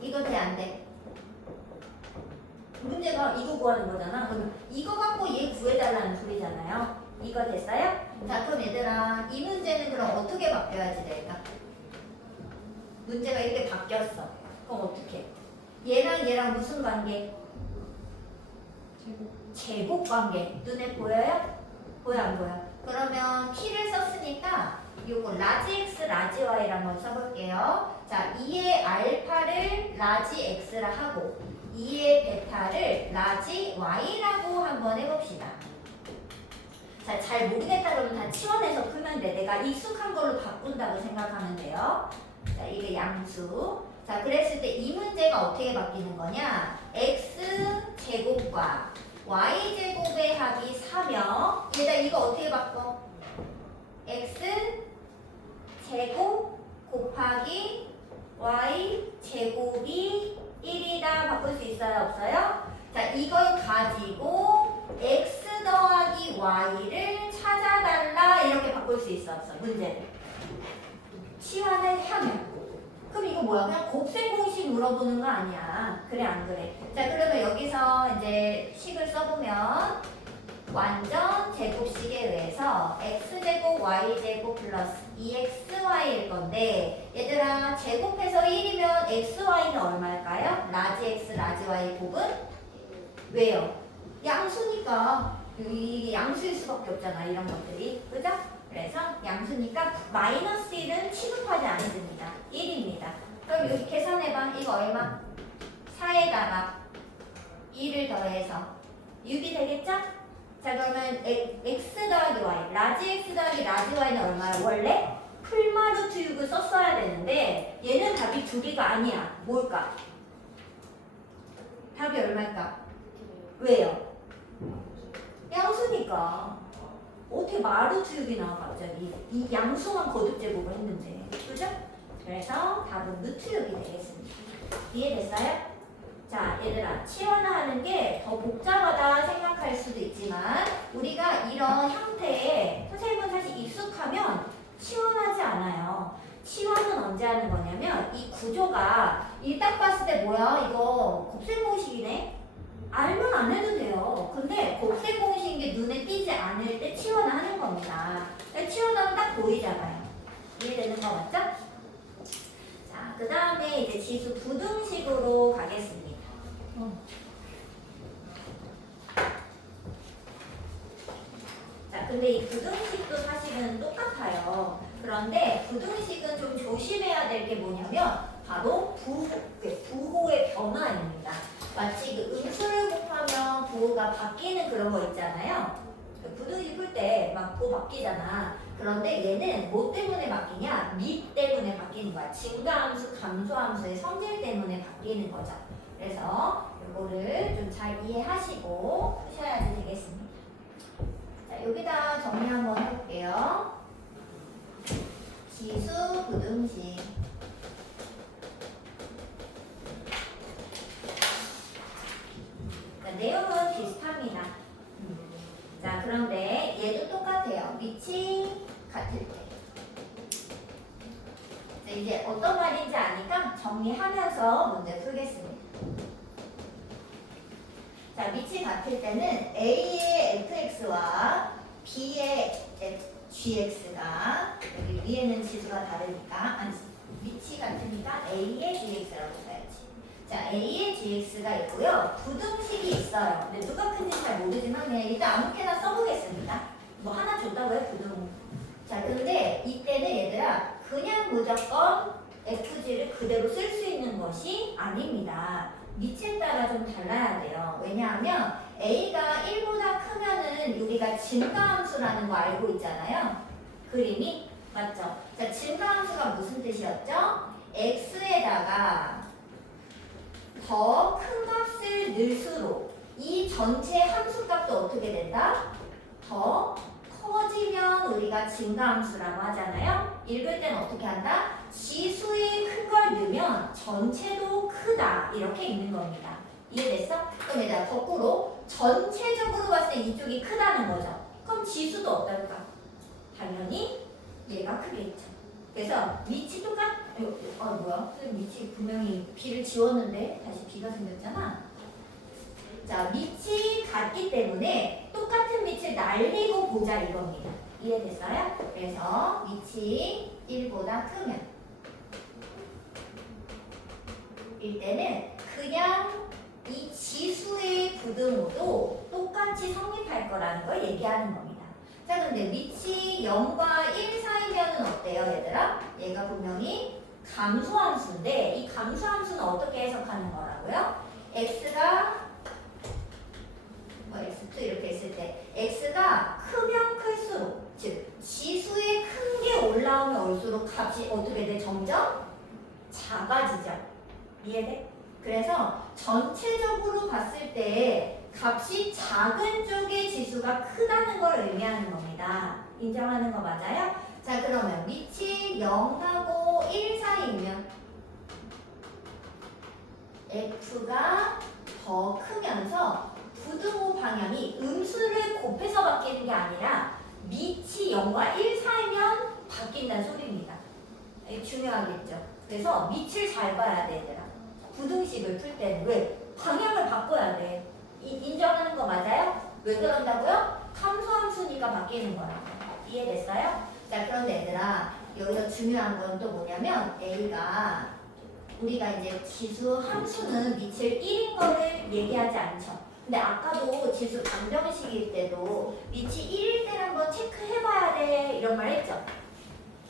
이거 돼 안 돼? 문제가 이거 구하는 거잖아. 그럼 이거 갖고 얘 구해달라는 소리잖아요. 이거 됐어요? 자, 그럼 얘들아 이 문제는 그럼 어떻게 바뀌어야지 될까? 문제가 이렇게 바뀌었어. 그럼 어떻게? 얘랑 얘랑 무슨 관계? 제곱 관계. 눈에 보여요? 보여 안 보여? 그러면 t를 썼으니까 요거 라지 x, 라지 y를 한번 써볼게요. 자, 2의 알파를 라지 x라 하고 2의 베타를 라지 y라고 한번 해봅시다. 자, 잘 모르겠다 그러면 다 치워내서 풀면 돼. 내가 익숙한 걸로 바꾼다고 생각하면 돼요. 자, 이게 양수. 자, 그랬을 때 이 문제가 어떻게 바뀌는 거냐? x제곱과 y제곱의 합이 4면 얘들아 이거 어떻게 바꿔? x제곱 곱하기 y제곱이 1이다 바꿀 수 있어요? 없어요? 자, 이걸 가지고 x 더하기 y를 찾아달라 이렇게 바꿀 수 있어 없어? 문제를 치환을 하면 그럼 이거 뭐야? 그냥 곱셈 공식 물어보는 거 아니야. 그래 안 그래? 자, 그러면 여기서 이제 식을 써보면 완전 제곱식에 의해서 x제곱 y제곱 플러스 2xy일 건데 얘들아 제곱해서 1이면 xy는 얼마일까요? 라지 x 라지 y 곱은 왜요? 양수니까 이게 양수일 수밖에 없잖아 이런 것들이 그죠? 그래서 양수니까 마이너스 1은 취급하지 않습니다. 1입니다. 그럼 여기 계산해봐. 이거 얼마? 4에다가 2를 더해서 6이 되겠죠? 자 그러면 x 더하기 y 라지 x 더하기 라지 y는 얼마야? 원래 풀마루트 6을 썼어야 되는데 얘는 답이 2개가 아니야. 뭘까? 답이 얼마일까? 왜요? 양수니까 어떻게 마루트 6이 나와 갑자기 이 양수만 거듭 제곱을 했는데 그죠? 그래서 답은 루트 6이 되겠습니다. 이해됐어요? 자 얘들아 치환하는 게 더 복잡하다 생각할 수도 있지만 우리가 이런 형태에 선생님은 사실 익숙하면 치환하지 않아요. 치환은 언제 하는 거냐면 이 구조가 이 딱 봤을 때 뭐야 이거 곱셈 공식이네? 알면 안 해도 돼요. 근데 곱셈 공식인 게 눈에 띄지 않을 때 치환을 하는 겁니다. 치환하면 딱 보이잖아요. 이해되는 거 맞죠? 자, 그 다음에 이제 지수 부등식으로 가겠습니다. 자, 근데 이 부등식도 사실은 똑같아요. 그런데 부등식은 좀 조심해야 될 게 뭐냐면 바로 부호의 변화입니다. 마치 그 음수를 곱하면 부호가 바뀌는 그런 거 있잖아요. 부등식 풀 때 막 부호 바뀌잖아. 그런데 얘는 뭐 때문에 바뀌냐? 미 때문에 바뀌는 거야. 증가함수, 감소함수의 성질 때문에 바뀌는 거죠. 그래서 이거를 좀 잘 이해하시고 푸셔야지 되겠습니다. 자, 여기다 정리 한번 해볼게요. 지수 부등식. 자, 내용은 비슷합니다. 자, 그런데 얘도 똑같아요. 위치 같을 때. 자, 이제 어떤 말인지 아니까 정리하면서 문제 풀겠습니다. 자, 위치 같을 때는 A의 fx와 B의 gx가 여기 위에는 지수가 다르니까 아니 위치 같으니까 A의 gx라고 써야지. 자, A의 gx가 있고요. 부등식이 있어요. 근데 누가 큰지 잘 모르지만 그냥 일단 아무렇게나 써보겠습니다. 뭐 하나 줬다고요? 부등. 자, 근데 이때는 얘들아 그냥 무조건 fg를 그대로 쓸 수 있는 것이 아닙니다. 위치에 따라 좀 달라야 돼요. 왜냐하면 A가 1보다 크면은 우리가 증가함수라는 거 알고 있잖아요. 그림이 맞죠? 자, 증가함수가 무슨 뜻이었죠? x에다가 더 큰 값을 넣을수록 이 전체 함수값도 어떻게 된다? 더 커지면 우리가 증가함수라고 하잖아요. 읽을 때는 어떻게 한다? 지수에 큰 걸 넣으면 전체도 크다 이렇게 읽는 겁니다. 이해됐어? 그럼 얘들아 거꾸로 전체적으로 봤을 때 이쪽이 크다는 거죠. 그럼 지수도 어떨까? 당연히 얘가 크겠죠. 그래서 위치 똑같? 뭐야? 선생님 위치 분명히 B를 지웠는데 다시 B가 생겼잖아. 자, 위치 같기 때문에 똑같은 위치를 날리고 보자 이겁니다. 이해됐어요? 그래서 위치 1보다 크면 이때는 그냥 이 지수의 부등호도 똑같이 성립할 거라는 걸 얘기하는 겁니다. 자, 근데 위치 0과 1 사이면은 어때요, 얘들아? 얘가 분명히 감소함수인데 이 감소함수는 어떻게 해석하는 거라고요? x가 x2 이렇게 있을 때 x가 크면 클수록 즉 지수에 큰 게 올라오면 올수록 값이 어떻게 돼? 점점 작아지죠. 이해돼? 그래서 전체적으로 봤을 때 값이 작은 쪽의 지수가 크다는 걸 의미하는 겁니다. 인정하는 거 맞아요? 자, 그러면 위치 0하고 1 사이면 f가 더 크면서 부등호 방향이 음수를 곱해서 바뀌는 게 아니라 밑이 0과 1 사이면 바뀐다는 소리입니다. 이게 중요하겠죠. 그래서 밑을 잘 봐야 돼, 얘들아. 부등식을 풀 때는 왜? 방향을 바꿔야 돼. 인정하는 거 맞아요? 왜 그런다고요? 함수함수니까 바뀌는 거라고. 이해됐어요? 자, 그런데 얘들아, 여기서 중요한 건 또 뭐냐면 A가 우리가 이제 지수 함수는 밑을 1인 거를 얘기하지 않죠. 근데 아까도 지수 방정식일 때도 밑이 1일 때는 한번 체크해봐야 돼 이런 말 했죠?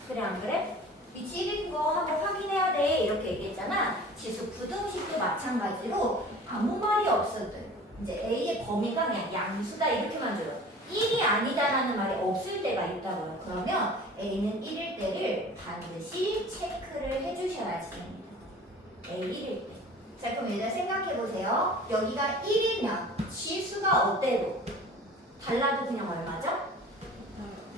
그래 안 그래? 밑이 1인 거 한번 확인해야 돼 이렇게 얘기했잖아. 지수 부등식도 마찬가지로 아무 말이 없어도 이제 A의 범위가 그냥 양수다 이렇게만 줘요. 1이 아니다라는 말이 없을 때가 있다고요. 그러면 A는 1일 때를 반드시 체크를 해주셔야지 됩니다. A 1일 때. 자, 그럼 일단 생각해보세요. 여기가 1이면 지수가 어때도 달라도 그냥 얼마죠?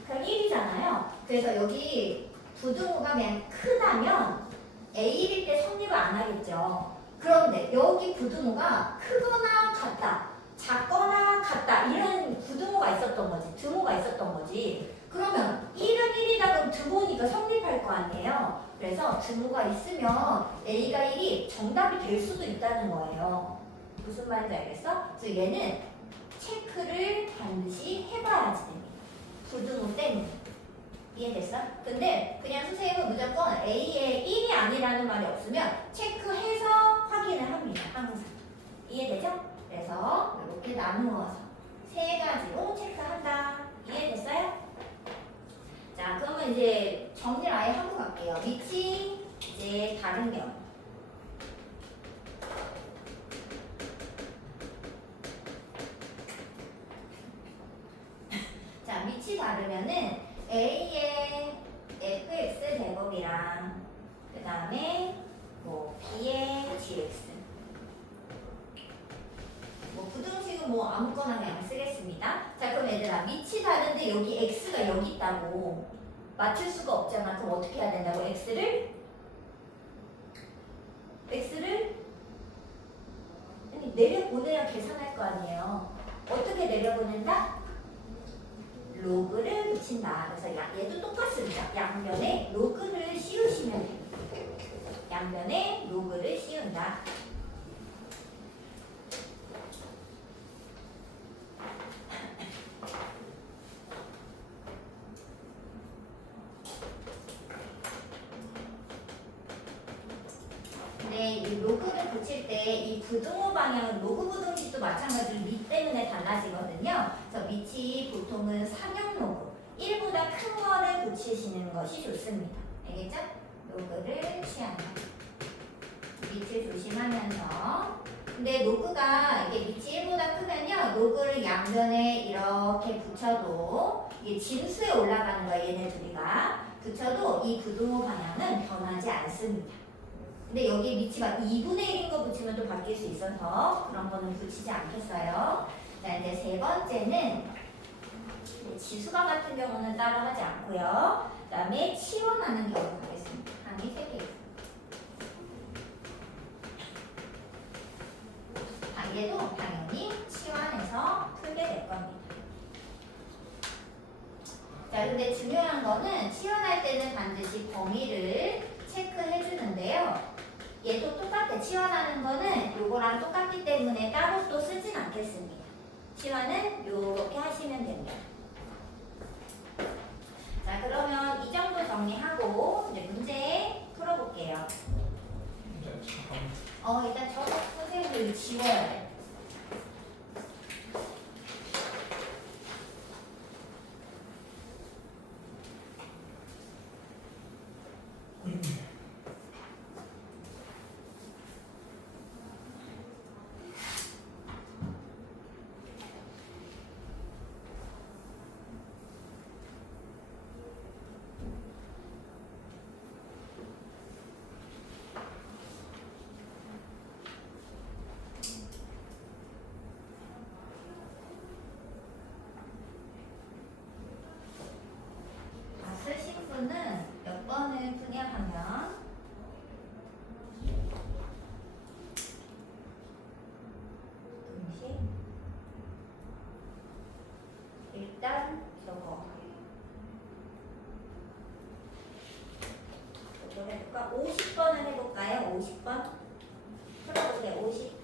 그냥 1이잖아요. 그래서 여기 부등호가 그냥 크다면 A1일 때 성립을 안 하겠죠. 그런데 여기 부등호가 크거나 같다, 작거나 같다 이런 부등호가 있었던 거지. 등호가 있었던 거지. 그러면 1은 1이다 그럼 등호니까 성립할 거 아니에요. 그래서 등호가 있으면 A가 1이 정답이 될 수도 있다는 거예요. 무슨 말인지 알겠어? 그래서 얘는 체크를 반드시 해봐야지 됩니다. 부등호 때문에. 이해됐어? 근데 그냥 선생님은 무조건 A에 1이 아니라는 말이 없으면 체크해서 확인을 합니다. 항상. 이해되죠? 그래서 이렇게 나누어서 세 가지로 체크한다. 이해됐어요? 자, 그러면 이제 정리를 아예 하고 갈게요. 위치 이제 다른 경우. 자, 위치 다르면은 A의 fx 제곱이랑 그 다음에 뭐 b의 gx 뭐 부등식은 뭐 아무거나 그냥 쓰겠습니다. 자, 그럼 얘들아 위치 다른데 여기 x가 여기 있다고 맞출 수가 없잖아. 그럼 어떻게 해야 된다고? x를 아니, 내려보내야 계산할 거 아니에요. 어떻게 내려보낸다? 로그를 붙인다. 그래서 얘도 똑같습니다. 양변에 로그를 씌우시면 됩니다. 양변에 로그를 씌운다. 근데 이 로그를 붙일 때 이 부등호 방향은 로그 부등식도 마찬가지로 밑 때문에 달라지거든요. 그래서 밑이 보통은 상형 로그 1보다 큰 거를 붙이시는 것이 좋습니다. 알겠죠? 로그를 취한다. 밑을 조심하면서. 근데 로그가 이게 밑이 1보다 크면요, 로그를 양변에 이렇게 붙여도 이게 진수에 올라가는 거예요. 얘네 둘이가 붙여도 이 부등호 방향은 변하지 않습니다. 근데 여기 밑이가 2분의 1인 거 붙이면 또 바뀔 수 있어서 그런 거는 붙이지 않겠어요. 자, 이제 세 번째는 지수가 같은 경우는 따로 하지 않고요. 그 다음에 치환하는 경우 가겠습니다. 항이 3개 있어요. 얘도 당연히 치환해서 풀게 될 겁니다. 자, 근데 중요한 거는 치환할 때는 반드시 범위를 체크해 주는데요. 얘도 똑같아. 치환하는 거는 요거랑 똑같기 때문에 따로 또 쓰진 않겠습니다. 치환은 요렇게 하시면 됩니다. 자, 그러면 이 정도 정리하고 이제 문제 풀어볼게요. 일단 저 선생님들 지워야 돼.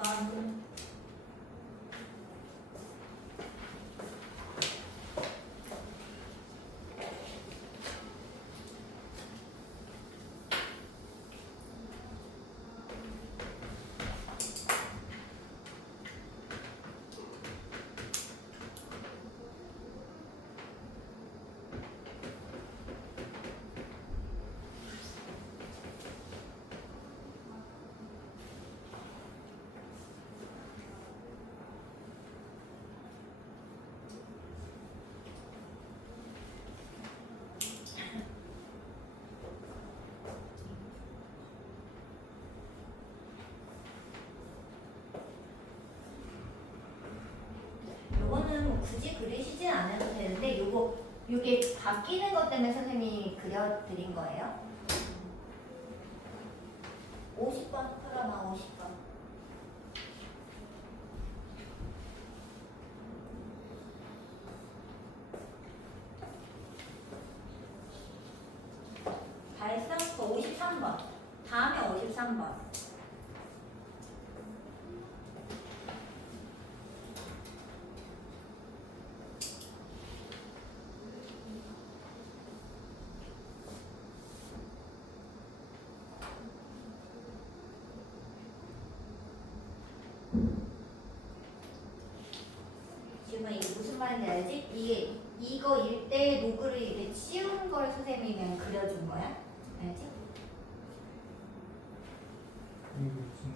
50번. 요거는 뭐 굳이 그리시진 않아도 되는데 요게 바뀌는 것 때문에 선생님이 그려드린 거예요. 50번 풀어봐. 50번. 다 했어? 그 53번. 다음에 53번. 지금 이게 무슨 말인지 알지? 이거일 때 로그를 이렇게 치운 걸 선생님이 그냥 그려준 거야? 알지? 이게 무슨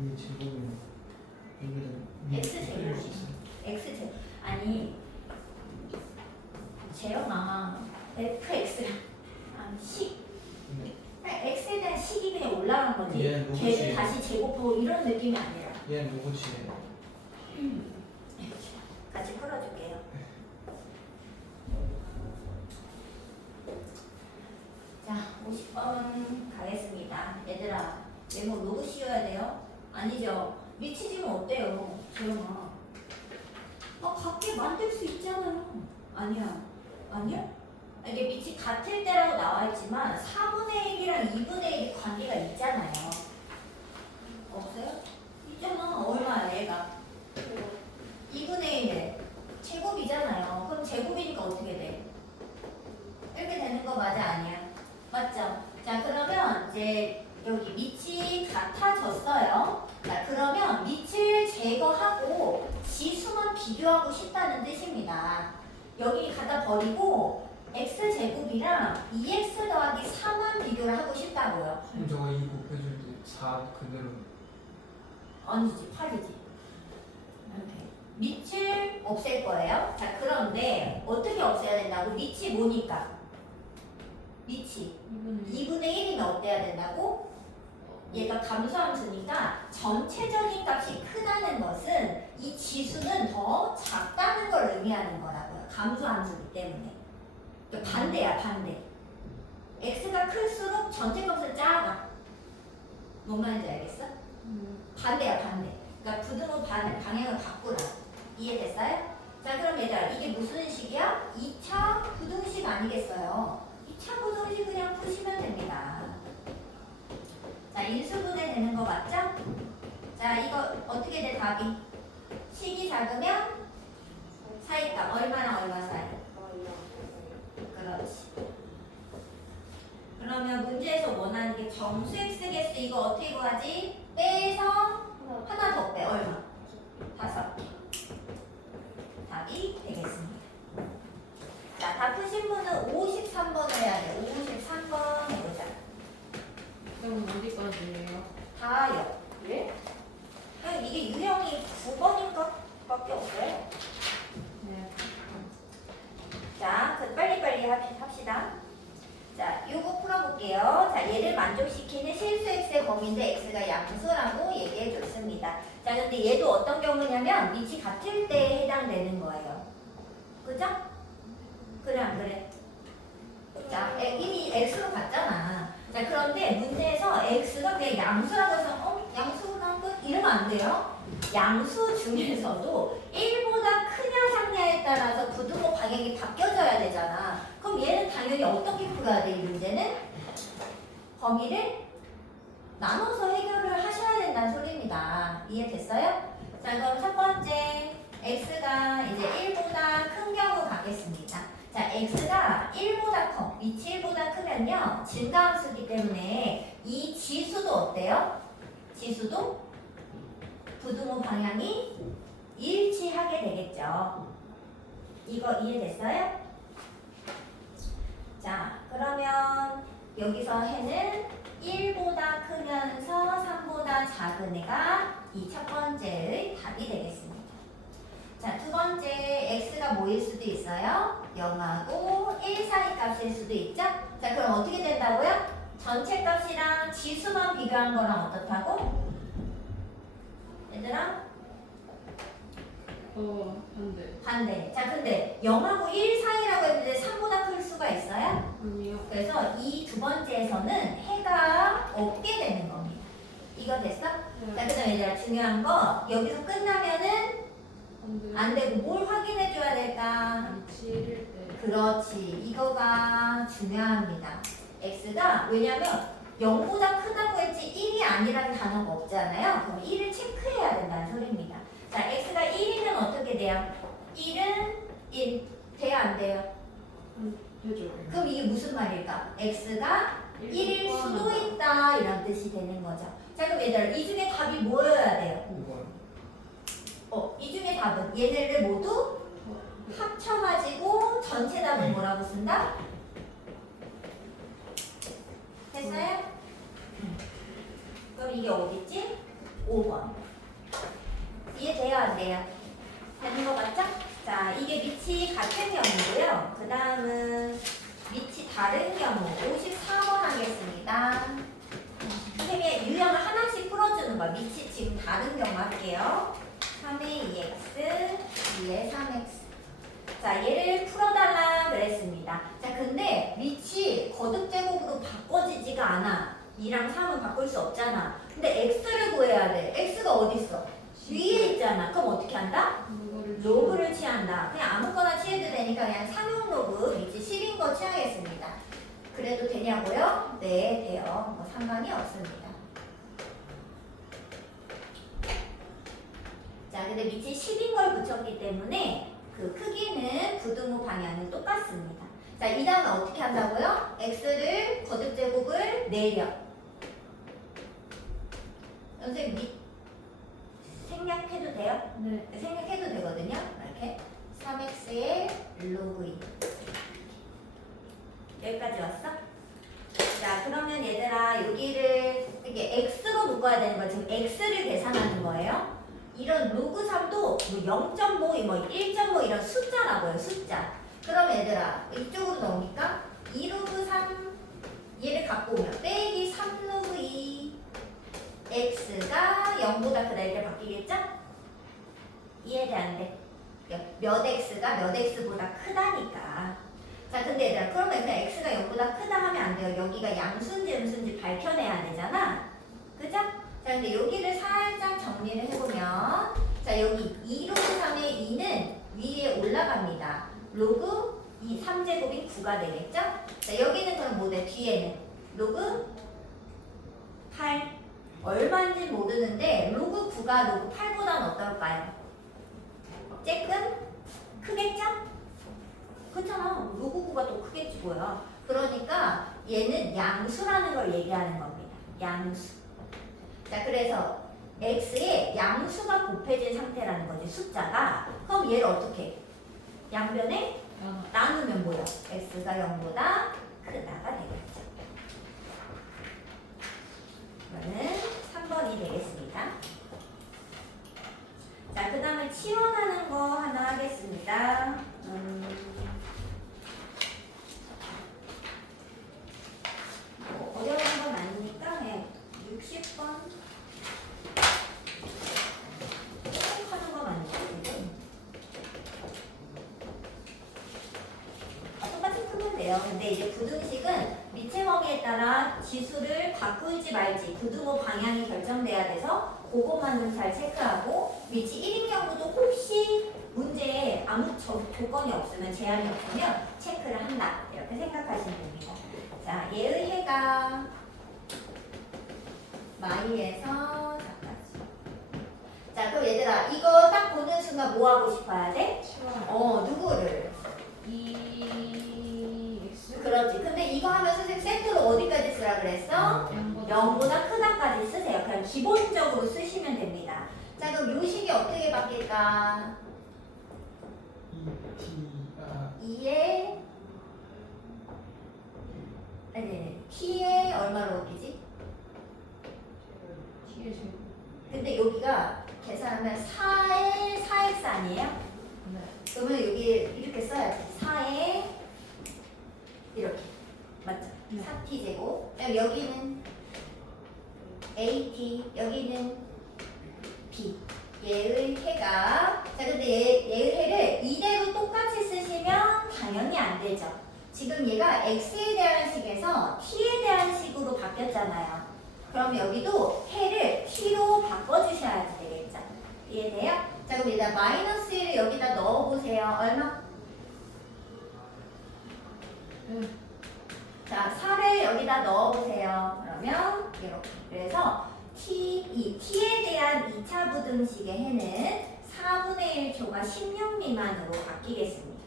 이게 제곱이네. 여기다 X 제곱. 수 있어. X제 아니 재현아 fx랑 아니 식 x에 대한 식이 그냥 올라간 거지 얘 누구지? 걔를 다시 제곱하고 이런 느낌이 아니라 얘는 누구지? 같이 풀어줄게요. 자 50번 가겠습니다. 얘들아 메모 로그 씌워야 돼요? 아니죠? 미치지면 어때요? 재현아 같게 만들 수 있잖아요. 아니야. 아니야? 이게 밑이 같을 때라고 나와 있지만 4분의 1이랑 2분의 1이 관계가 있잖아요. 없어요? 있잖아. 얼마야 얘가? 2분의 1 제곱이잖아요. 그럼 제곱이니까 어떻게 돼? 이렇게 되는 거 맞아? 아니야? 맞죠? 자 그러면 이제 여기 밑이 같아졌어요. 자 그러면 밑을 제거하고 지수만 비교하고 싶다는 뜻입니다. 여기 갖다 버리고 x제곱이랑 2x 더하기 4만 비교를 하고 싶다고요. 그럼 저거 2 곱해줄 때 4 그대로 아니지 8이지. 이렇게 밑을 없앨 거예요. 자 그런데 어떻게 없애야 된다고? 밑이 뭐니까? 밑이 2분의 1이면 어때야 된다고? 얘가 감소함수니까 전체적인 값이 크다는 것은 이 지수는 더 작다는 걸 의미하는 거라고요. 감소함수이기 때문에. 그러니까 반대야 반대. x가 클수록 전체 값은 작아. 뭔 말인지 알겠어? 반대야 반대. 그러니까 부등호 방향을 바꾸라. 이해됐어요? 자 그럼 얘들아 이게 무슨 식이야? 2차 부등식 아니겠어요? 2차 부등식 그냥 푸시면 됩니다. 자 인수분해 되는 거 맞죠? 자 이거 어떻게 돼 답이? 식이 작으면 사이값 얼마나 얼마 사이? 그렇지. 그러면 문제에서 원하는 게 정수 x 개수 이거 어떻게 구하지? 빼서 하나 더 빼. 얼마? 5개. 답이 되겠습니다. 자, 다 푸신 분은 53번을 해야 돼. 53번 해보자. 그럼 어디까지예요? 다요. 예? 이게 유형이 9번인가? 밖에 없어요. 네. 자, 빨리빨리 합시다. 자, 요거 풀어볼게요. 자, 얘를 만족시키는 실수 x의 범위인데 x가 양수라고 얘기해 줬습니다. 자, 근데 얘도 어떤 경우냐면 밑이 같을 때에 해당되는 거예요. 그죠? 그래 안 그래? 자, 이미 x로 갔잖아. 자, 그런데 문제에서 x가 그냥 양수라고 해서 양수란 것 이러면 안 돼요. 양수 중에서도 1보다 크냐 작냐에 따라서 부등호 방향이 바뀌어져야 되잖아. 그럼 얘는 당연히 어떻게 풀어야 돼? 이 문제는 범위를 나눠서 해결을 하셔야 된다는 소리입니다. 소리다. 이해됐어요? 자, 그럼 첫 번째 x가 이제 1보다 큰 경우 갖겠습니다. 자, x가 1보다 커, 위치 1보다 크면요 증가함수기 때문에 이 지수도 어때요? 지수도 부등호 방향이 일치하게 되겠죠. 이거 이해됐어요? 자, 그러면 여기서 해는 1보다 크면서 3보다 작은 애가 이 첫 번째의 답이 되겠습니다. 자, 두 번째 x가 뭐일 수도 있어요? 0하고 1 사이 값일 수도 있죠? 자, 그럼 어떻게 된다고요? 전체 값이랑 지수만 비교한 거랑 어떻다고? 얘들아? 반대. 반대. 자, 근데 0하고 1 사이라고 했는데 3보다 클 수가 있어요? 아니요. 그래서 이 두 번째에서는 해가 없게 되는 겁니다. 이거 됐어? 자, 그 다음에 얘들아 중요한 거 여기서 끝나면은 반대. 안 되고 뭘 확인해 줘야 될까? 위치 1일 때. 그렇지. 이거가 중요합니다. x가 왜냐면 0보다 크다고 했지 1이 아니라는 단어가 없잖아요. 그럼 1을 체크해야 된다는 소리입니다. 자, x가 1이면 어떻게 돼요? 1은 1. 돼요, 안 돼요? 되죠. 그럼 이게 무슨 말일까? x가 1일 수도 있다 이런 뜻이 되는 거죠. 자, 그럼 얘들아 이 중에 답이 뭐여야 돼요? 5번. 이 중에 답은 얘네를 모두 합쳐가지고 전체 답은 뭐라고 쓴다? 됐어요? 그럼 이게 어딨지? 5번. 이해돼요, 안 돼요? 되는 거 맞죠? 자, 이게 밑이 같은 경우고요. 그 다음은 밑이 다른 경우 54번 하겠습니다. 선생님이 유형을 하나씩 풀어주는 거야. 밑이 지금 다른 경우 할게요. 3의 2x, 2의 3x. 자, 얘를 풀어달라 그랬습니다. 자, 근데 밑이 거듭제곱으로 바꿔지지가 않아. 2랑 3은 바꿀 수 없잖아. 근데 x를 구해야 돼. x가 어디 있어? 위에 있잖아. 그럼 어떻게 한다? 로그를 취한다. 그냥 아무거나 취해도 되니까 그냥 상용 로그 밑이 10인 거 취하겠습니다. 그래도 되냐고요? 네, 돼요. 뭐 상관이 없습니다. 자, 근데 밑이 10인 걸 붙였기 때문에 그 크기는 부등호 방향은 똑같습니다. 자, 이 다음에 어떻게 한다고요? x를 거듭제곱을 내려. 선생님 밑 생략해도 돼요? 네. 생략해도 되거든요. 이렇게 3x의 로그 2 여기까지 왔어? 자, 그러면 얘들아 여기를 이게 x로 묶어야 되는 거야. 지금 x를 계산하는 거예요. 이런 로그 3도 뭐 0.5, 뭐 1.5 이런 숫자라고요. 숫자. 그럼 얘들아 이쪽으로 넣으니까 2 로그 3 얘를 갖고 오면 빼기 3 로그 2 x가 0보다 크다 이렇게 바뀌겠죠? 이해돼 안 돼? 몇 x가 몇 x보다 크다니까. 자, 근데 얘들아 그러면 그냥 x가 0보다 크다 하면 안 돼요. 여기가 양수인지 음수인지 밝혀내야 되잖아. 그죠? 자, 근데 여기를 살짝 정리를 해보면 자, 여기 2 로그 3의 2는 위에 올라갑니다. 로그 2, 3제곱인 9가 되겠죠? 자, 여기는 그럼 뭐 돼? 뒤에는 로그 8 얼마인지 모르는데 로그 9가 로그 8보다는 어떨까요? 조금 크겠죠? 그렇잖아. 로그 9가 또 크겠지 뭐야. 그러니까 얘는 양수라는 걸 얘기하는 겁니다. 양수. 자, 그래서 x에 양수가 곱해진 상태라는 거지, 숫자가. 그럼 얘를 어떻게 해? 양변에 나누면 뭐야? x가 0보다 크다가 되겠죠. 그러면 3번이 되겠습니다. 자, 그 다음에 치환하는 거 하나 하겠습니다. 뭐 어려운 건 아니니까 그냥 60번 하는 건 아니죠, 지금. 똑같이 풀면 돼요. 근데 이제 부등식은 밑의 범위에 따라 지수를 바꾸지 말지 부등호 방향이 결정돼야 돼서 그것만 좀 잘 체크하고 밑이 1인 경우도 혹시 문제에 아무 조건이 없으면 제한이 없으면 체크를 한다 이렇게 생각하시면 됩니다. 자, 얘의 해가 마이에서 4까지 얘들아 이거 딱 보는 순간 뭐 하고 싶어야 돼? 치워요. 누구를? EX. 그렇지. 근데 이거 하면 선생님 세트로 어디까지 쓰라 그랬어? 0보다 크다까지 쓰세요. 그냥 기본적으로 쓰시면 됩니다. 자 그럼 요식이 어떻게 바뀔까? E, T, 2에 아니 t에 얼마로 바뀌지? T의 제곱. 근데 여기가 계산하면 4에 4x 아니에요? 네. 그러면 여기 이렇게 써야지. 4에 이렇게 맞죠? 네. 4t 제곱. 여기는 at 여기는 b. 얘의 해가 자 근데 얘의 해를 이대로 똑같이 쓰시면 당연히 안 되죠. 지금 얘가 x에 대한 식에서 t에 대한 식으로 바뀌었잖아요. 그럼 여기도 해를 t로 바꿔주셔야 되겠죠. 이해돼요? 자 그럼 일단 마이너스 1을 여기다 넣어보세요. 얼마? 자 4를 여기다 넣어보세요. 그러면 이렇게 그래서 이 t에 대한 2차 부등식의 해는 4분의 1초가 16 미만으로 바뀌겠습니다.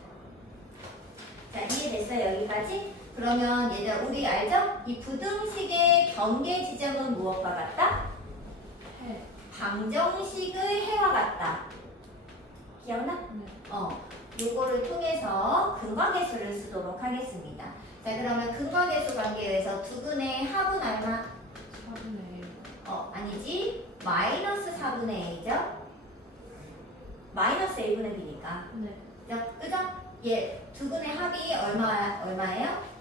자 이해됐어요? 여기까지? 그러면 얘들아 우리 알죠? 이 부등식의 경계 지점은 무엇과 같다? 해. 방정식의 해와 같다. 기억나? 네. 요거를 통해서 근과계수를 쓰도록 하겠습니다. 자 그러면 근과계수 관계에서 두근의 합은 얼마? 4분의 1. 아니지. 마이너스 4분의 A죠? 마이너스 A분의 B니까. 네. 그죠? 얘 두근의 합이 얼마예요?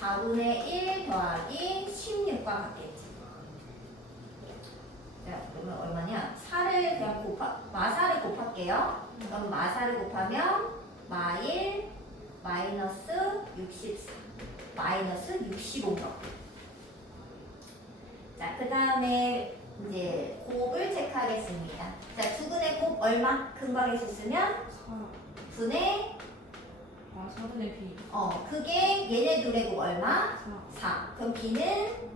4분의 1 더하기 16과 같겠지. 자, 그러면 얼마냐? 4를 그냥 마사를 곱할게요. 그럼 마사를 곱하면 마1 마이너스 64 마이너스 65가. 자, 그 다음에 이제 곱을 체크하겠습니다. 자, 두근의 곱 얼마? 근각에서 쓰면 4. 분의 4분의 B. 그게 얘네 둘의 곱 얼마? 4. 4. 그럼 B는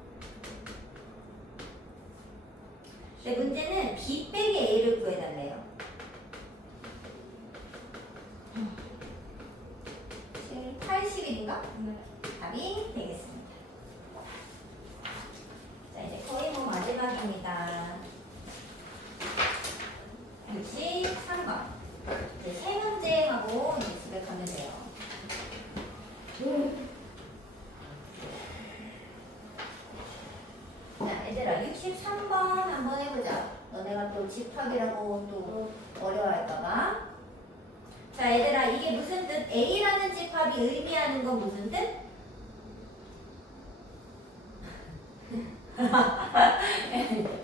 네, 문제는 B 빼기 A를 구해달래요. 80일인가? 네. 답이 되겠습니다. 자, 이제 거의 뭐 마지막입니다. 63번. 이제 세 문제 하고 이제 집에 가면 돼요. 자, 얘들아, 63번 한번 해보자. 너네가 또 집합이라고 또 어려워할까봐. 자, 얘들아, 이게 무슨 뜻? A라는 집합이 의미하는 건 무슨 뜻?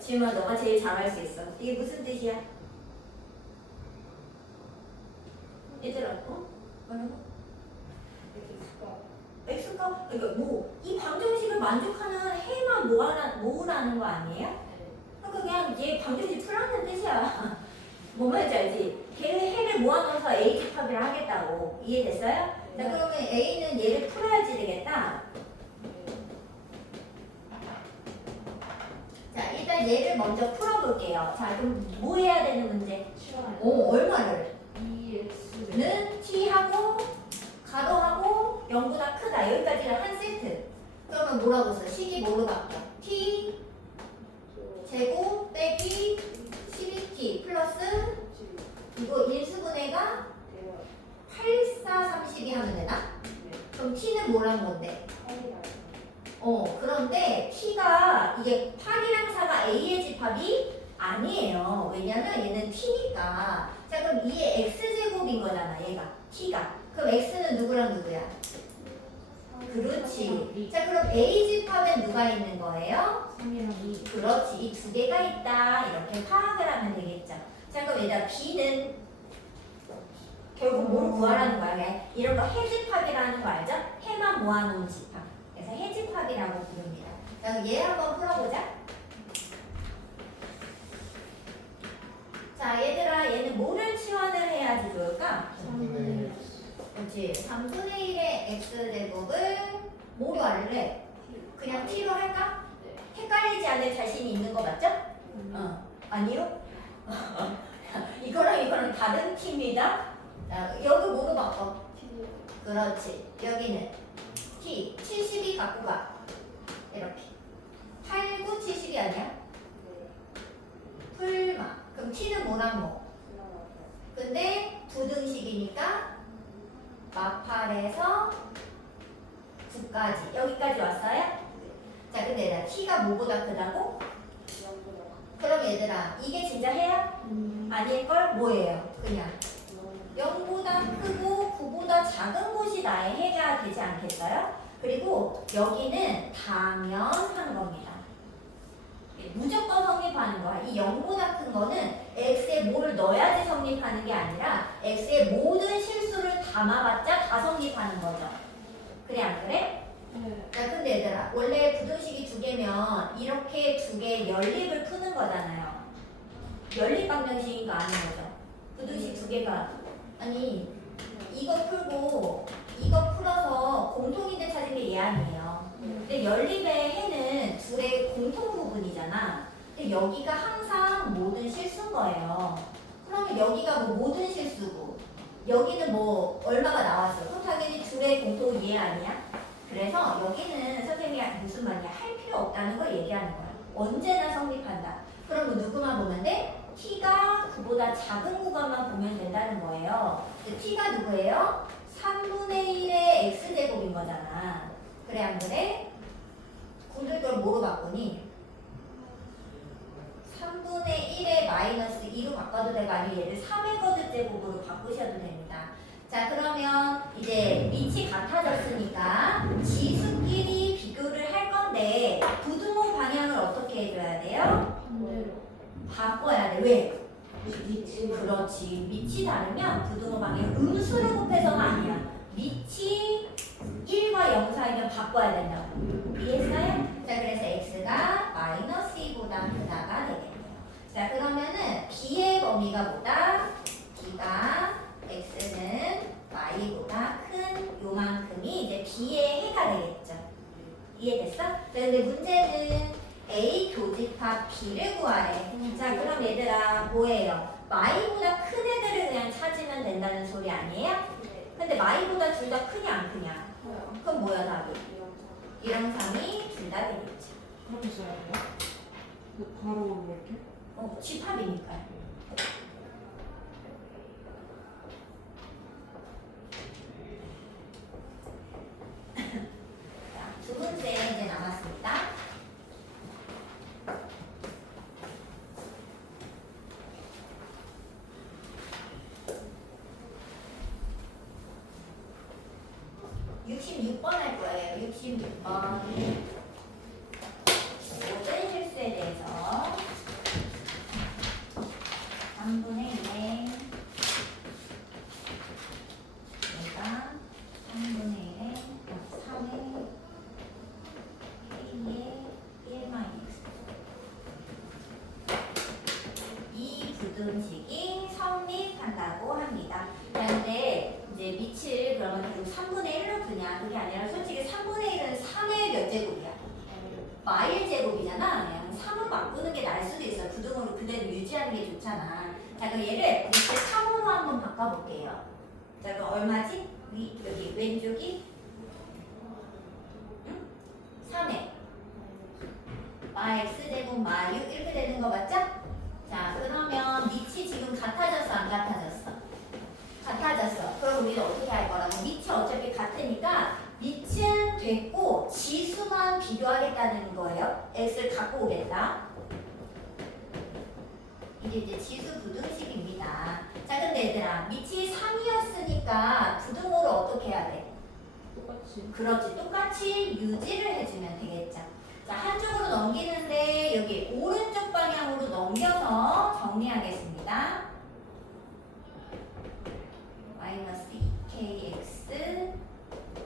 질문 너가 제일 잘할 수 있어. 이게 무슨 뜻이야? 얘들아, 뭐라고? X가, 그러니까 뭐, 이 방정식을 만족하는 해만 모으라는 거 아니에요? 그러니까 그냥 얘 방정식 풀라는 뜻이야. 뭔 말인지 알지? 걔의 해를 모아놓아서 A 집합이라 하겠다고. 이해됐어요? 자, 그러면 A는 얘를 풀어야지 되겠다. 자, 일단 얘를 먼저 풀어볼게요. 자, 그럼 뭐 해야 되는 문제? 치워요. 얼마를? EX. 는 t하고 가로하고 0보다 크다. 여기까지는 한 세트. 그러면 뭐라고 써? 식이 뭐로 바뀌어? t 제곱 빼기 12t 플러스 이거 인수분해가 8, 4, 32 하면 되나? 그럼 t는 뭐란 건데? 그런데 t가 이게 8이랑 4가 a의 집합이 아니에요. 왜냐면 얘는 t니까. 자, 그럼 2의 x제곱인 거잖아, 얘가. t가. 그럼 x는 누구랑 누구야? 그렇지. 자, 그럼 a 집합엔 누가 있는 거예요? 3이랑 2. 그렇지. 이 두 개가 있다. 이렇게 파악을 하면 되겠죠. 자, 그럼 얘들아, b는 결국 뭘 구하라는 거야? 그냥 이런 거 해집합이라는 거 알죠? 해만 모아놓은 집합. 그래서 해집합이라고 부릅니다. 자, 그럼 얘 한번 풀어보자. 자, 얘들아, 얘는 뭐를 치환을 해야지 좋을까? 3분의 1. 그렇지. 3분의 1의 x제곱을 뭐로 할래? 그냥 t로 할까? 헷갈리지 않을 자신이 있는 거 맞죠? 아니요? 이거는 다른 T입니다. 자, 여기 뭐로 바꿔? 그렇지. 여기는 T 70이 갖고 가. 이렇게 8, 9, 70이 아니야? 풀마. 그럼 T는 뭐랑 뭐? 근데 부등식이니까 마팔에서 9까지. 여기까지 왔어요? 자, 근데 얘들아 T가 뭐보다 크다고? 그럼 얘들아 이게 진짜 해야? 아닐걸? 뭐예요? 그냥 0보다 크고 9보다 작은 곳이 나의 해가 되지 않겠어요? 그리고 여기는 당연한 겁니다. 무조건 성립하는 거야. 이 0보다 큰 거는 x에 뭐를 넣어야지 성립하는 게 아니라 x의 모든 실수를 담아봤자 다 성립하는 거죠. 그래 안 그래? 네. 자, 근데 얘들아 원래 부등식이 두 개면 이렇게 두 개의 연립을 푸는 거잖아요. 연립 방정식인 거 아닌 거죠. 부등식 두 개가 아니 이거 풀고 이거 풀어서 공통인데 찾은 게 얘 아니에요. 근데 연립의 해는 둘의 공통 부분이잖아. 근데 여기가 항상 모든 실수인 거예요. 그러면 여기가 뭐 모든 실수고 여기는 뭐 얼마가 나왔어. 그럼 당연히 둘의 공통 이해 아니야? 그래서 여기는 선생님이 무슨 말이야? 할 필요 없다는 걸 얘기하는 거야. 언제나 성립한다. 그럼 뭐 누구만 보면 돼? t가 9보다 작은 구간만 보면 된다는 거예요. t가 누구예요? 3분의 1의 x제곱인 거잖아. 그래 안 그래? 근데 그걸 뭐로 바꾸니? 3분의 1의 마이너스 2로 바꿔도 되고 아니면 얘를 3의 거듭제곱으로 바꾸셔도 됩니다. 자, 그러면 이제 밑이 같아졌으니까 지수끼리 비교를 할 건데 부등호 방향을 어떻게 해줘야 돼요? 반대로. 바꿔야 돼. 왜? 밑이. 그렇지. 밑이 다르면 부등호 방향 음수를 곱해서가 아니야. 밑이 1과 0 사이면 바꿔야 된다고. 이해했어요? 자, 그래서 x가 마이너스 2보다 크다가 되겠네요. 자, 그러면은 b의 범위가 뭐다? b가 x는 y보다 큰 요만큼이 이제 b의 해가 되겠죠. 이해됐어? 자, 근데 문제는 a 교집합 b를 구하래. 자, 그럼 얘들아 뭐예요? y보다 큰 애들을 그냥 찾으면 된다는 소리 아니에요? 근데 y보다 둘 다 크냐 안 크냐? 그럼 뭐야 답이? 1항 3이 둘 다 되겠죠. 그렇게 써야 돼요? 그 바로 이렇게? 집합이니까요. 자, 두 문제 이제 남았습니다. 할 거예요. 66번. 모든 실수에 대해서 3분의 1에 얘가 3분의 1에 3의 K의 1-X 이 부등식이 성립한다고 합니다. 그런데 이제 밑을 그러면 계속 3분의 1로 두냐 그게 아니라 솔직히 3분의 1은 3의 몇 제곱이야? 마일 제곱이잖아. 그냥 3은 바꾸는 게 나을 수도 있어. 부등으로 그대로 유지하는 게 좋잖아. 자, 그럼 얘를 이렇게 3으로 한번 바꿔볼게요. 자, 그럼 얼마지? 여기 왼쪽이 3에 마 x제곱 마 6 이렇게 되는 거 맞죠? 자, 그러면 밑이 지금 같아졌어 안 같아졌어? 같아졌어. 그럼 우리는 어떻게 할 거라고? 밑이 어차피 같으니까 밑은 됐고 지수만 비교하겠다는 거예요. x를 갖고 오겠다. 이게 이제 지수 부등식입니다. 자, 근데 얘들아 밑이 3이었으니까 부등호를 어떻게 해야 돼? 똑같이. 그렇지. 똑같이 유지를 해주면 되겠죠. 자, 한쪽으로 넘기는데 여기 오른쪽 방향으로 넘겨서 정리하겠습니다. 마이너스 2kx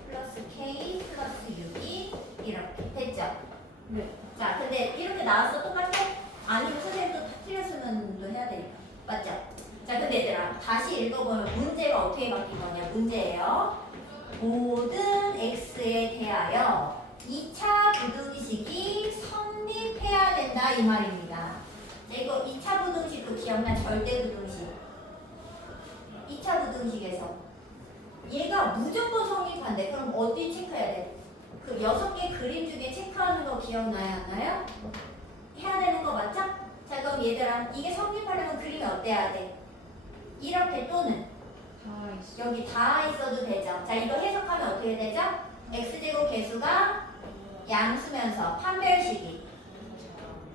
플러스 k 플러스 6이 이렇게 됐죠? 네. 자, 근데 이렇게 나왔어 똑같아? 아니면 선생님도 틀렸으면 또 해야 되니까. 맞죠? 자, 근데 얘들아 다시 읽어보면 문제가 어떻게 바뀐 거냐? 문제예요. 모든 x에 대하여 2차 부등식이 성립해야 된다 이 말입니다. 자, 이거 2차 부등식도 기억나? 절대 부등식. 2차 부등식에서 얘가 무조건 성립한대. 그럼 어디 체크해야 돼? 그 6개 그림 중에 체크하는 거 기억나요? 안 나요? 해야 되는 거 맞죠? 자 그럼 얘들아 이게 성립하려면 그림이 어때야 돼? 이렇게 또는 다 있어. 여기 다 있어도 되죠. 자 이거 해석하면 어떻게 되죠? x제곱 개수가 양수면서 판별식이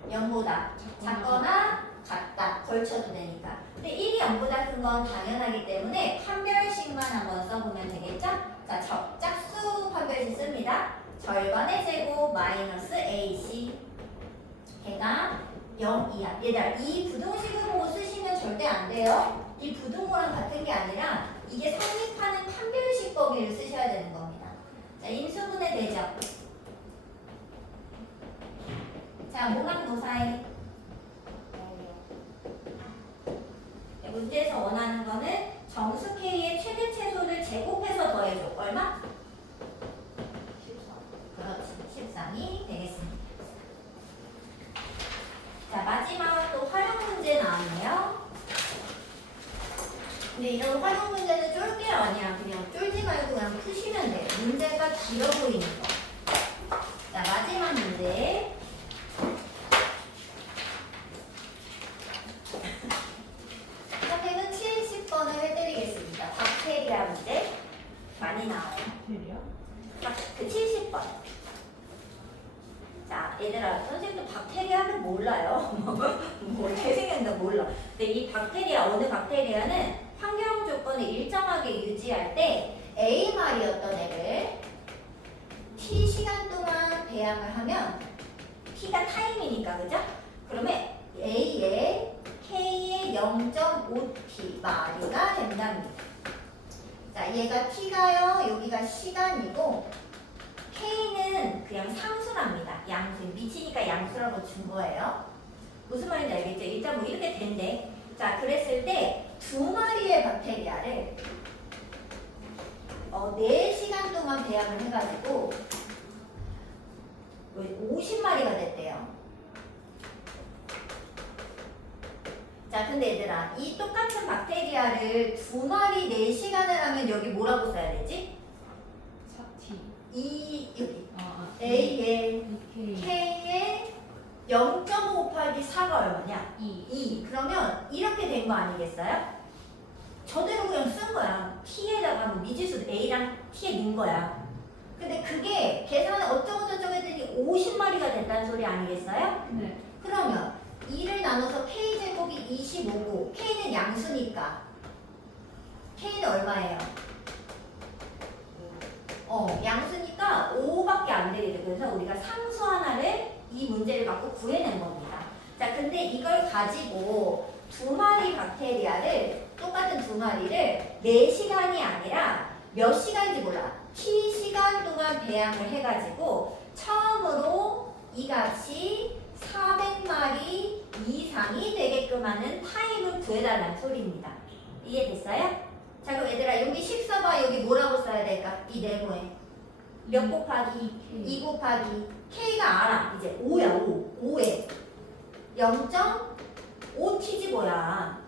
0보다 작거나 같다. 걸쳐도 되니까. 근데 1이 0보다 큰 건 당연하기 때문에 판별식만 한번 써보면 되겠죠? 자 짝수 판별식 씁니다. 절반의 제곱 마이너스 AC 걔가 0 이하. 얘들아 이 부등식을 보고 쓰시면 절대 안 돼요. 이 부등호랑 같은 게 아니라 이게 성립하는 판별식 범위를 쓰셔야 되는 겁니다. 자 인수분해 되죠? 자 모락노사에 문제에서 원하는 거는 정수 K의 최대 최소를 제곱해서 더해줘. 얼마? 13. 그렇지. 13이 되겠습니다. 자 마지막 또 활용 문제 나왔네요. 근데 이런 활용 문제는 쫄 게 아니야. 그냥 쫄지 말고 그냥 푸시면 돼. 문제가 길어 보이는 거. 자 마지막 문제. 선택은 70번을 해드리겠습니다. 박테리아 문제 많이 나와요. 필이야? 그 70번. 자, 얘들아, 선생님도 박테리아는 몰라요. 뭐 어떻게 생겼나 몰라. 근데 이 박테리아, 어느 박테리아는 환경 조건을 일정하게 유지할 때 A말이었던 애를 T 시간 동안 배양을 하면 T가 타임이니까, 그죠? 그러면 A에 K의 0.5T 마리가 된답니다. 자, 얘가 T가요, 여기가 시간이고 K는 그냥 상수랍니다. 양수. 미치니까 양수라고 준 거예요. 무슨 말인지 알겠죠? 일단 뭐 이렇게 된대. 자, 그랬을 때 두 마리의 박테리아를 4시간 동안 배양을 해가지고 50마리가 됐대요. 자, 근데 얘들아, 이 똑같은 박테리아를 두 마리 4시간을 하면 여기 뭐라고 써야 되지? 4T. 여기 A에 A에 K. K에 0.5 곱하기 4가 얼마냐? 2. 2. 그러면 이렇게 된 거 아니겠어요? 저대로 그냥 쓴 거야. T에다가 뭐 미지수 A랑 T에 넣은 거야. 근데 그게 계산을 어쩌고저쩌고 했더니 50마리가 됐다는 소리 아니겠어요? 네. 그러면 2를 나눠서 K제곱이 25고 K는 양수니까 K는 얼마예요? 양수니까 5밖에 안 되겠죠. 그래서 우리가 상수 하나를 이 문제를 갖고 구해낸 겁니다. 자, 근데 이걸 가지고 두 마리 박테리아를 똑같은 두 마리를 4시간이 아니라 몇 시간인지 몰라. T시간 동안 배양을 해가지고 처음으로 이 값이 400마리 이상이 되게끔 하는 타임을 구해달라는 소리입니다. 이해됐어요? 자 그럼 얘들아 여기 10 써봐. 여기 뭐라고 써야 될까? 이 네모에 몇 곱하기? 2 곱하기 K가 알아. 이제 5야 5. 5에 0.5T지 뭐야.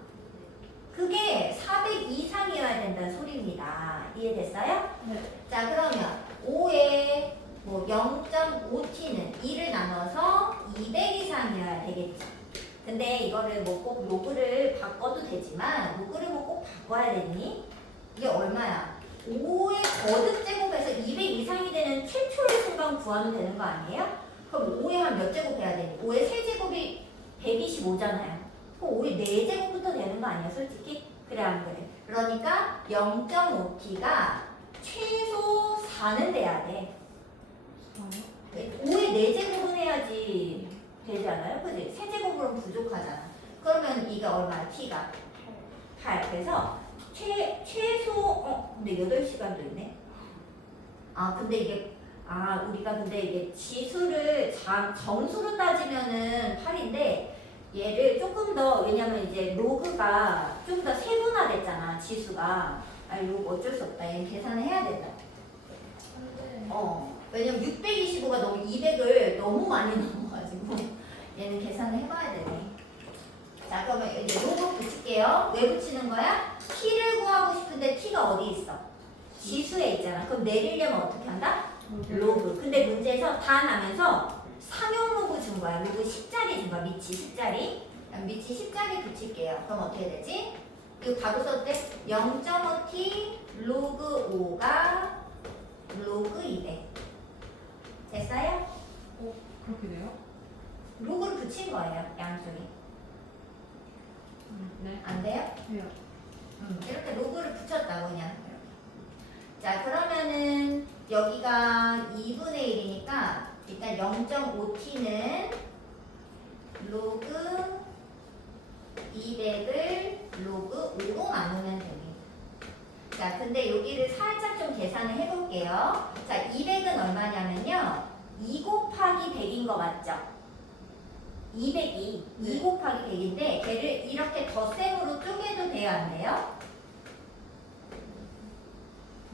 그게 400 이상이어야 된다는 소리입니다. 이해됐어요? 네. 자 그러면 5에 뭐 0.5T는 2를 나눠서 200 이상이어야 되겠죠. 근데 이거를 뭐 꼭 로그를 바꿔도 되지만 로그를 뭐 꼭 바꿔야 되니? 이게 얼마야? 5의 거듭 제곱해서 200 이상이 되는 최초의 순간 구하면 되는 거 아니에요? 그럼 5에 한 몇 제곱 해야 되니? 5의 세제곱이 125잖아요. 그럼 5의 4제곱부터 되는 거 아니야 솔직히? 그래 안 그래? 그러니까 0.5T가 최소 4는 돼야 돼. 5의 4제곱은 해야지 되지 않아요? 그지? 세제곱으로는 부족하잖아. 그러면 이게 얼마야? T가 8. 그래서 최소 근데 8시간도 있네. 근데 이게 우리가 근데 이게 지수를 정수로 따지면은 8인데 얘를 조금 더 왜냐면 이제 로그가 좀 더 세분화됐잖아 지수가. 로그 어쩔 수 없다. 얘는 계산을 해야 된다. 왜냐면 625가 너무 200을 너무 많이 넘어가지고 얘는 계산을 해봐야 되네. 자 그러면 이제 로그 붙일게요. 왜 붙이는 거야? T를 구하고 근데 t가 어디 있어? 지수에 있잖아. 그럼 내리려면 어떻게 한다? 네. 로그. 근데 문제에서 다 나면서 상용 로그 준 거야. 로그 10자리 준 거야. 밑이 10자리. 밑이 10자리 붙일게요. 그럼 어떻게 되지? 이거 바로 써도 돼? 0.5t 로그 5가 로그 200. 됐어요? 그렇게 돼요? 로그를 붙인 거예요. 양쪽에. 네. 안 돼요? 해요. 이렇게 로그를 붙였다고 그냥. 이렇게. 자, 그러면은 여기가 2분의 1이니까 일단 0.5t는 로그 200을 로그 5로 나누면 됩니다. 자, 근데 여기를 살짝 좀 계산을 해볼게요. 자, 200은 얼마냐면요. 2 곱하기 100인 거 맞죠? 200이 2 곱하기 100인데 걔를 이렇게 덧셈으로 쪼개도 돼요? 안 돼요?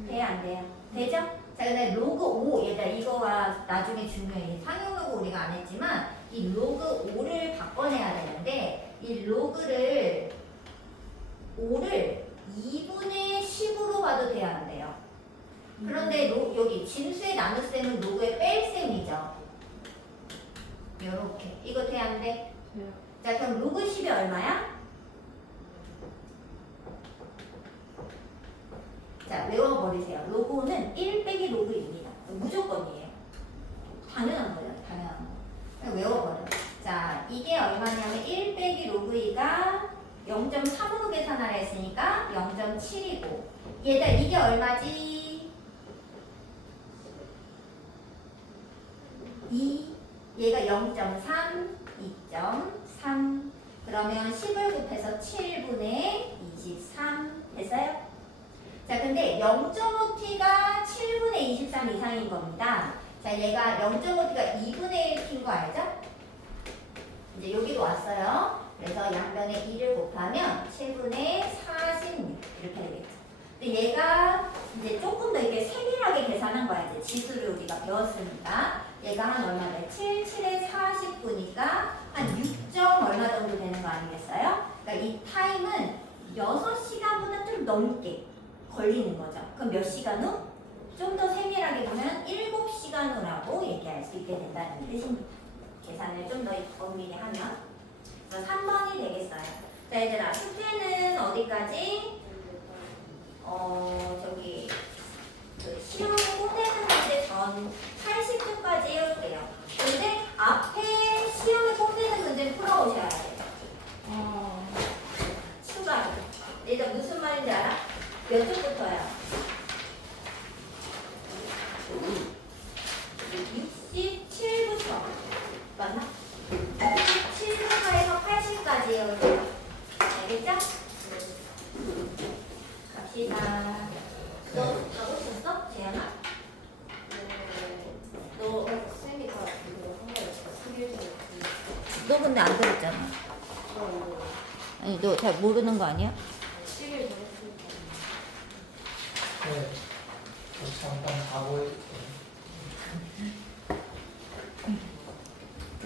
돼요? 안 돼요? 되죠? 자, 근데 로그 5, 얘들아 이거가 나중에 중요해. 상용 로그 우리가 안 했지만 이 로그 5를 바꿔내야 되는데 이 로그를 5를 2분의 10으로 봐도 돼요? 안 돼요? 그런데 여기 진수의 나눗셈은 로그의 뺄셈이죠. 요렇게. 이거 돼야 안 돼? 돼요. 자, 그럼 로그 10이 얼마야? 자, 외워버리세요. 로그 5는 1 빼기 로그 1입니다. 무조건이에요. 당연한 거예요. 당연한 거. 그냥 외워버려. 자, 이게 얼마냐면 1 빼기 로그 2가 0.3으로 계산하라 했으니까 0.7이고 얘들아 이게 얼마지? 2 얘가 0.3 2.3 그러면 10을 곱해서 7분의 23 됐어요? 자, 근데 0.5t가 7분의 23 이상인 겁니다. 자, 얘가 0.5t가 2분의 1t인 거 알죠? 이제 여기로 왔어요. 그래서 양변에 2를 곱하면 7분의 46 이렇게 되겠죠. 근데 얘가 이제 조금 더 이렇게 세밀하게 계산한 거야. 이제 지수를 우리가 배웠으니까. 얘가 한 얼마 돼? 7, 7에 49니까 한 6점 얼마 정도 되는 거 아니겠어요? 그러니까 이 타임은 6시간보다 좀 넘게 걸리는 거죠. 그럼 몇 시간 후? 좀 더 세밀하게 보면 7시간 후라고 얘기할 수 있게 된다는 뜻입니다. 계산을 좀 더 엄밀히 하면. 그래서 3번이 되겠어요. 자, 얘들아, 숙제는 어디까지? 저기, 그 시험에 꼽내는 문제 전 80쪽까지 해올게요. 근데 앞에 시험에 꼽내는 문제는 풀어오셔야 돼요. 추가로. 얘들 무슨 말인지 알아? 몇 쪽부터야? 67부터. 맞나? 67부터 해서 80까지 해올게요. 알겠죠? 갑시다. 너 다 고쳤어? 재현아? 너 쌤이 다 이거 한 거였어. 스케줄. 너 근데 안 들었잖아. 아니 너 잘 모르는 거 아니야? 10일 전했으니까. 네. 저 잠깐 가고 있어요.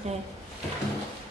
그래.